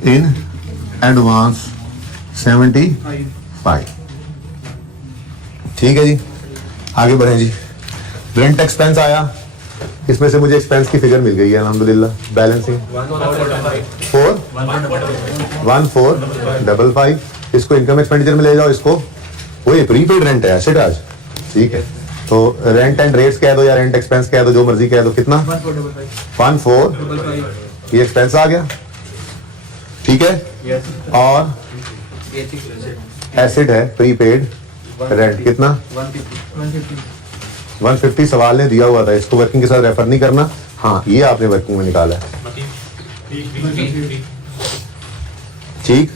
इन एडवांस 75, ठीक है जी। आगे बढ़े जी। रेंट एक्सपेंस आया, इसमें से मुझे एक्सपेंस की फिगर मिल गई है अल्हम्दुलिल्लाह। बैलेंसिंग 1455, इसको इनकम एक्सपेंडिचर में ले जाओ, इसको वो ये प्रीपेड रेंट है, एसेट आज, ठीक है। तो रेंट एंड रेट्स कह दो या रेंट एक्सपेंस कह दो, जो मर्जी कह दो। कितना? 1455, ये एक्सपेंस आ गया, ठीक है। और एसेट है प्रीपेड रेंट, कितना? 150 सवाल ने दिया हुआ था, इसको वर्किंग के साथ रेफर नहीं करना। हाँ, ये आपने वर्किंग में निकाला है, ठीक।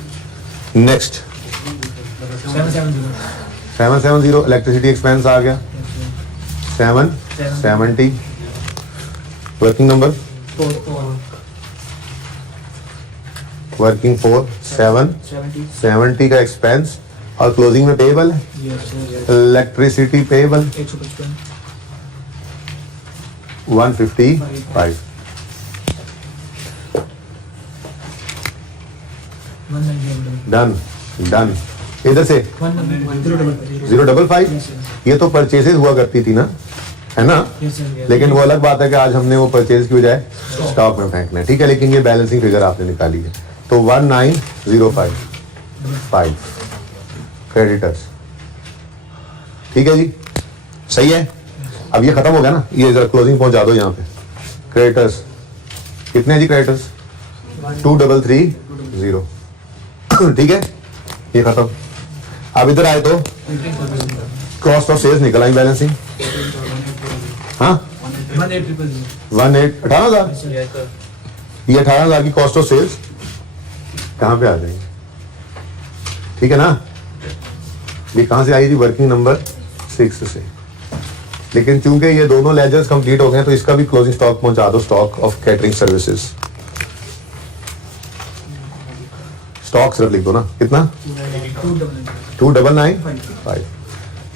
नेक्स्ट 770 इलेक्ट्रिसिटी एक्सपेंस आ गया, 770 वर्किंग नंबर, वर्किंग 770 का एक्सपेंस और क्लोजिंग में पेएबल है, इलेक्ट्रिसिटी पेएबल 155, डन डन। इधर से 055, ये तो परचेजेस हुआ करती थी ना, है ना, लेकिन वो अलग बात है कि आज हमने वो परचेज की बजाय स्टॉक में फेंकना है, ठीक है। लेकिन ये बैलेंसिंग फिगर आपने निकाली है, तो 1905 क्रेडिटर्स, ठीक है जी, सही है। अब ये खत्म हो गया ना, ये जरा क्लोजिंग पहुंचा दो यहाँ पे। क्रेडिटर्स कितने हैं जी? क्रेडिटर्स 2330, ठीक है, ये खत्म। अब इधर आए तो कॉस्ट ऑफ सेल्स निकल आई बैलेंसिंग, हाँ 18,000, ये 18,000 की कॉस्ट ऑफ सेल्स कहाँ पे आ जाएगी, ठीक है ना। ये कहाँ से आई थी? वर्किंग नंबर 6 से। लेकिन चूंकि ये दोनों लेजर्स कंप्लीट हो गए तो इसका भी क्लोजिंग स्टॉक पहुंचा दो, stock of catering services. Stock सिर्फ लिख दो ना, कितना? 2995।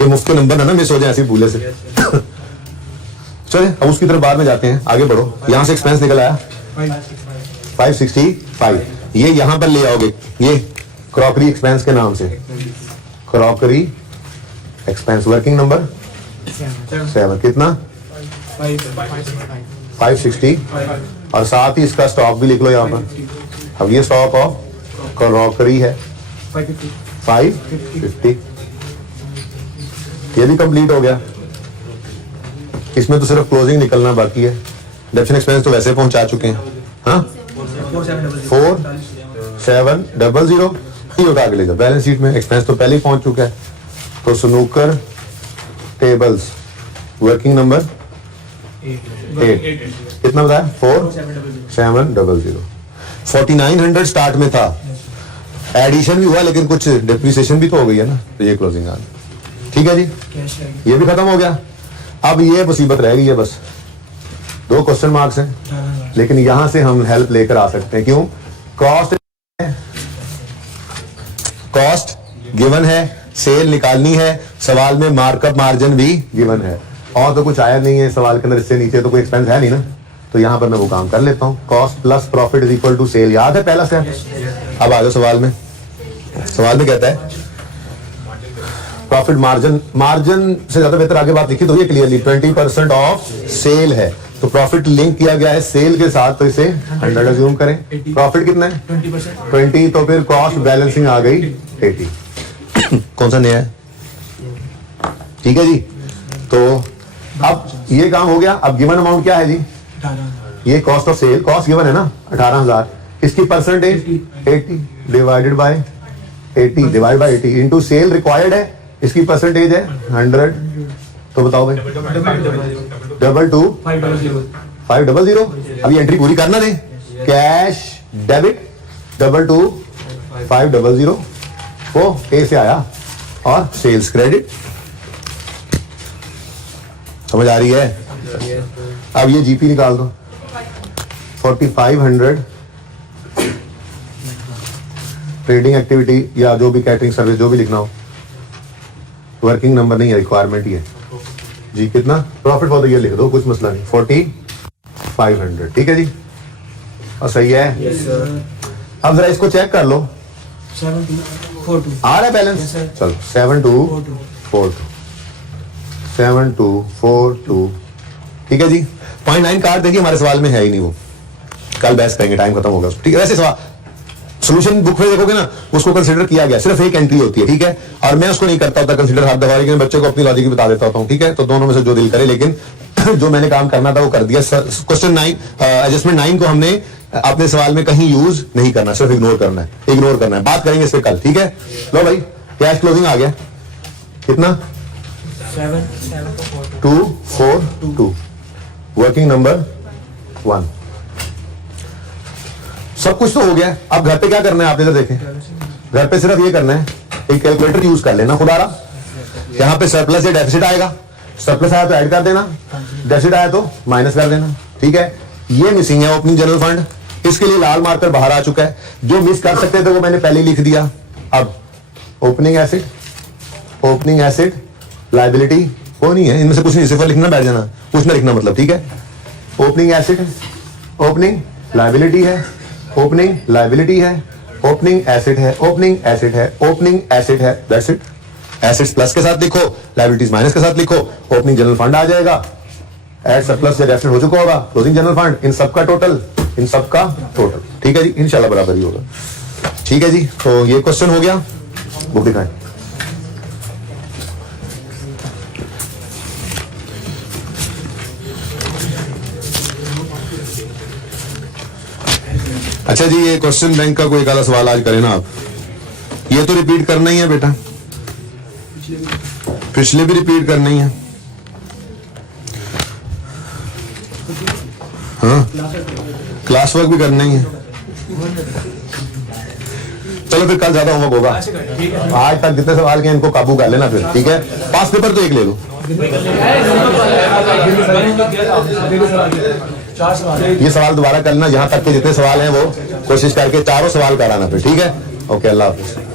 ये मुफ्त के नंबर है ना, मिस हो जाए ऐसे भूले से। चले अब उसकी तरफ बाद में जाते हैं, आगे बढ़ो। यहां से एक्सपेंस निकल आया 565, ये यहां पर ले आओगे, ये क्रॉकरी एक्सपेंस के नाम से, क्रॉकरी एक्सपेंस वर्किंग नंबर 7, कितना? 560, और साथ ही इसका स्टॉक भी लिख लो यहाँ पर। अब ये स्टॉक ऑफ क्रॉकरी है 550, ये भी कंप्लीट हो गया। इसमें तो सिर्फ क्लोजिंग निकलना बाकी है, डेप्शन एक्सपेंस तो वैसे पहुंचा चुके हैं। हाँ 4700, ये उठा के ले जाओ बैलेंस शीट में, एक्सपेंस तो पहले ही पहुंच चुका है। तो स्नूकर टेबल्स वर्किंग नंबर 8, कितना बताया? 4700। 4900 स्टार्ट में था, एडिशन भी हुआ लेकिन कुछ डिप्रिसिएशन भी तो हो गई है ना, तो ये क्लोजिंग आ गई, ठीक है जी, ये भी खत्म हो गया। अब ये मुसीबत रह गई है, बस 2 क्वेश्चन मार्क्स हैं, लेकिन यहां से हम हेल्प लेकर आ सकते हैं। क्यों? कॉस्ट गिवन है, सेल निकालनी है, सवाल में मार्कअप मार्जिन भी गिवन है, और तो कुछ आया नहीं है सवाल के अंदर, इससे नीचे तो कोई एक्सपेंस है नहीं ना, तो यहां पर मैं वो काम कर लेता हूं। Cost plus profit is equal to sale, याद है पहला स्टेप? अब आ जाओ सवाल में। सवाल में कहता है प्रॉफिट मार्जिन, मार्जिन से ज्यादा बेहतर आगे बात लिखी तो ये क्लियरली 20% ऑफ सेल है, तो प्रॉफिट लिंक किया गया है सेल के साथ, तो इसे 100 अज्यूम करें। प्रॉफिट कितना है? 20, तो फिर कॉस्ट बैलेंसिंग आ गई 80। कौन सा नया है? ठीक है जी, तो अब ये काम हो गया। अब गिवन अमाउंट क्या है जी? ये cost of sale, cost given है ना 18,000, इसकी percentage 80 divided by 80 divide by 80 into sale required है, इसकी परसेंटेज है 100, तो बताओ भाई 500। अब ये एंट्री पूरी करना दे, कैश डेबिट 500 वो ए से आया, और सेल्स क्रेडिट, समझ आ रही है? अब ये जीपी निकाल दो 4500 ट्रेडिंग एक्टिविटी या जो भी कैटरिंग सर्विस जो भी लिखना हो, वर्किंग नंबर नहीं है, रिक्वायरमेंट ही है जी। कितना? प्रॉफिट फॉर द ईयर लिख दो, कुछ मसला नहीं, 4500, ठीक है जी, और सही है। अब जरा इसको चेक कर लो, 7242 आ रहा है बैलेंस? चलो 7242 7242। ठीक है जी। 0.9 काट देखिए, हमारे सवाल में है ही नहीं वो, कल बहस करेंगे, टाइम खत्म होगा। ठीक है, वैसे सवाल सोल्यूशन बुक में देखोगे ना, उसको कंसीडर किया गया, सिर्फ एक एंट्री होती है। ठीक है, और मैं उसको नहीं करता होता कंसीडर हर दफा, लेकिन बच्चे को अपनी लॉजिक बता देता होता हूँ। ठीक है, तो दोनों में से जो दिल करे, लेकिन जो मैंने काम करना था वो कर दिया। क्वेश्चन 9, एडजस्टमेंट 9 को हमने अपने सवाल में कहीं यूज नहीं करना, सिर्फ इग्नोर करना है, इग्नोर करना है। बात करेंगे इस पे कल। ठीक है, लो भाई, कैश क्लोजिंग आ गया कितना? 242। Working number 1। सब कुछ तो हो गया। अब घर पे क्या करना है, आप इधर देखें, घर पे सिर्फ ये करना है, एक कैलकुलेटर यूज कर लेना खुदारा। यहां पे सरप्लस या डेफिसिट आएगा, सरप्लस आया तो ऐड कर देना, डेफिसिट आया तो माइनस कर देना। ठीक है, ये मिसिंग है ओपनिंग जनरल फंड, इसके लिए लाल मार्कर बाहर आ चुका है। जो मिस कर सकते थे वो मैंने पहले लिख दिया। अब opening asset, opening asset, liability वो नहीं है, इनमें से कुछ नहीं, सिर्फ लिखना बैठ जाना, कुछ ना लिखना मतलब। ठीक है, ओपनिंग एसेट, ओपनिंग लायबिलिटी है, ओपनिंग लायबिलिटी है, ओपनिंग एसेट है, ओपनिंग एसेट है, ओपनिंग एसेट है, दैट्स इट। एसेट्स प्लस के साथ लिखो, लायबिलिटीज माइनस के साथ लिखो, ओपनिंग जनरल फंड आ जाएगा। एड सरप्लस या डेफिसिट हो चुका होगा, क्लोजिंग जनरल फंड, इन सबका टोटल, इन सबका टोटल। ठीक है जी, इंशाल्लाह बराबर ही होगा। ठीक है जी, तो ये क्वेश्चन हो गया। बुक दिखाएं। अच्छा जी, ये क्वेश्चन बैंक का कोई काला सवाल आज करें ना आप, ये तो रिपीट करना ही है बेटा, पिछले भी रिपीट करना ही है। हाँ, क्लास वर्क भी करना ही है। चलो फिर कल ज्यादा होमवर्क होगा, आज तक जितने सवाल के इनको काबू कर लेना फिर। ठीक है, पास पेपर तो एक ले लो। ये सवाल दोबारा करना, जहां तक के जितने सवाल हैं वो कोशिश करके चारों सवाल कराना फिर। ठीक है, ओके, अल्लाह हाफिज।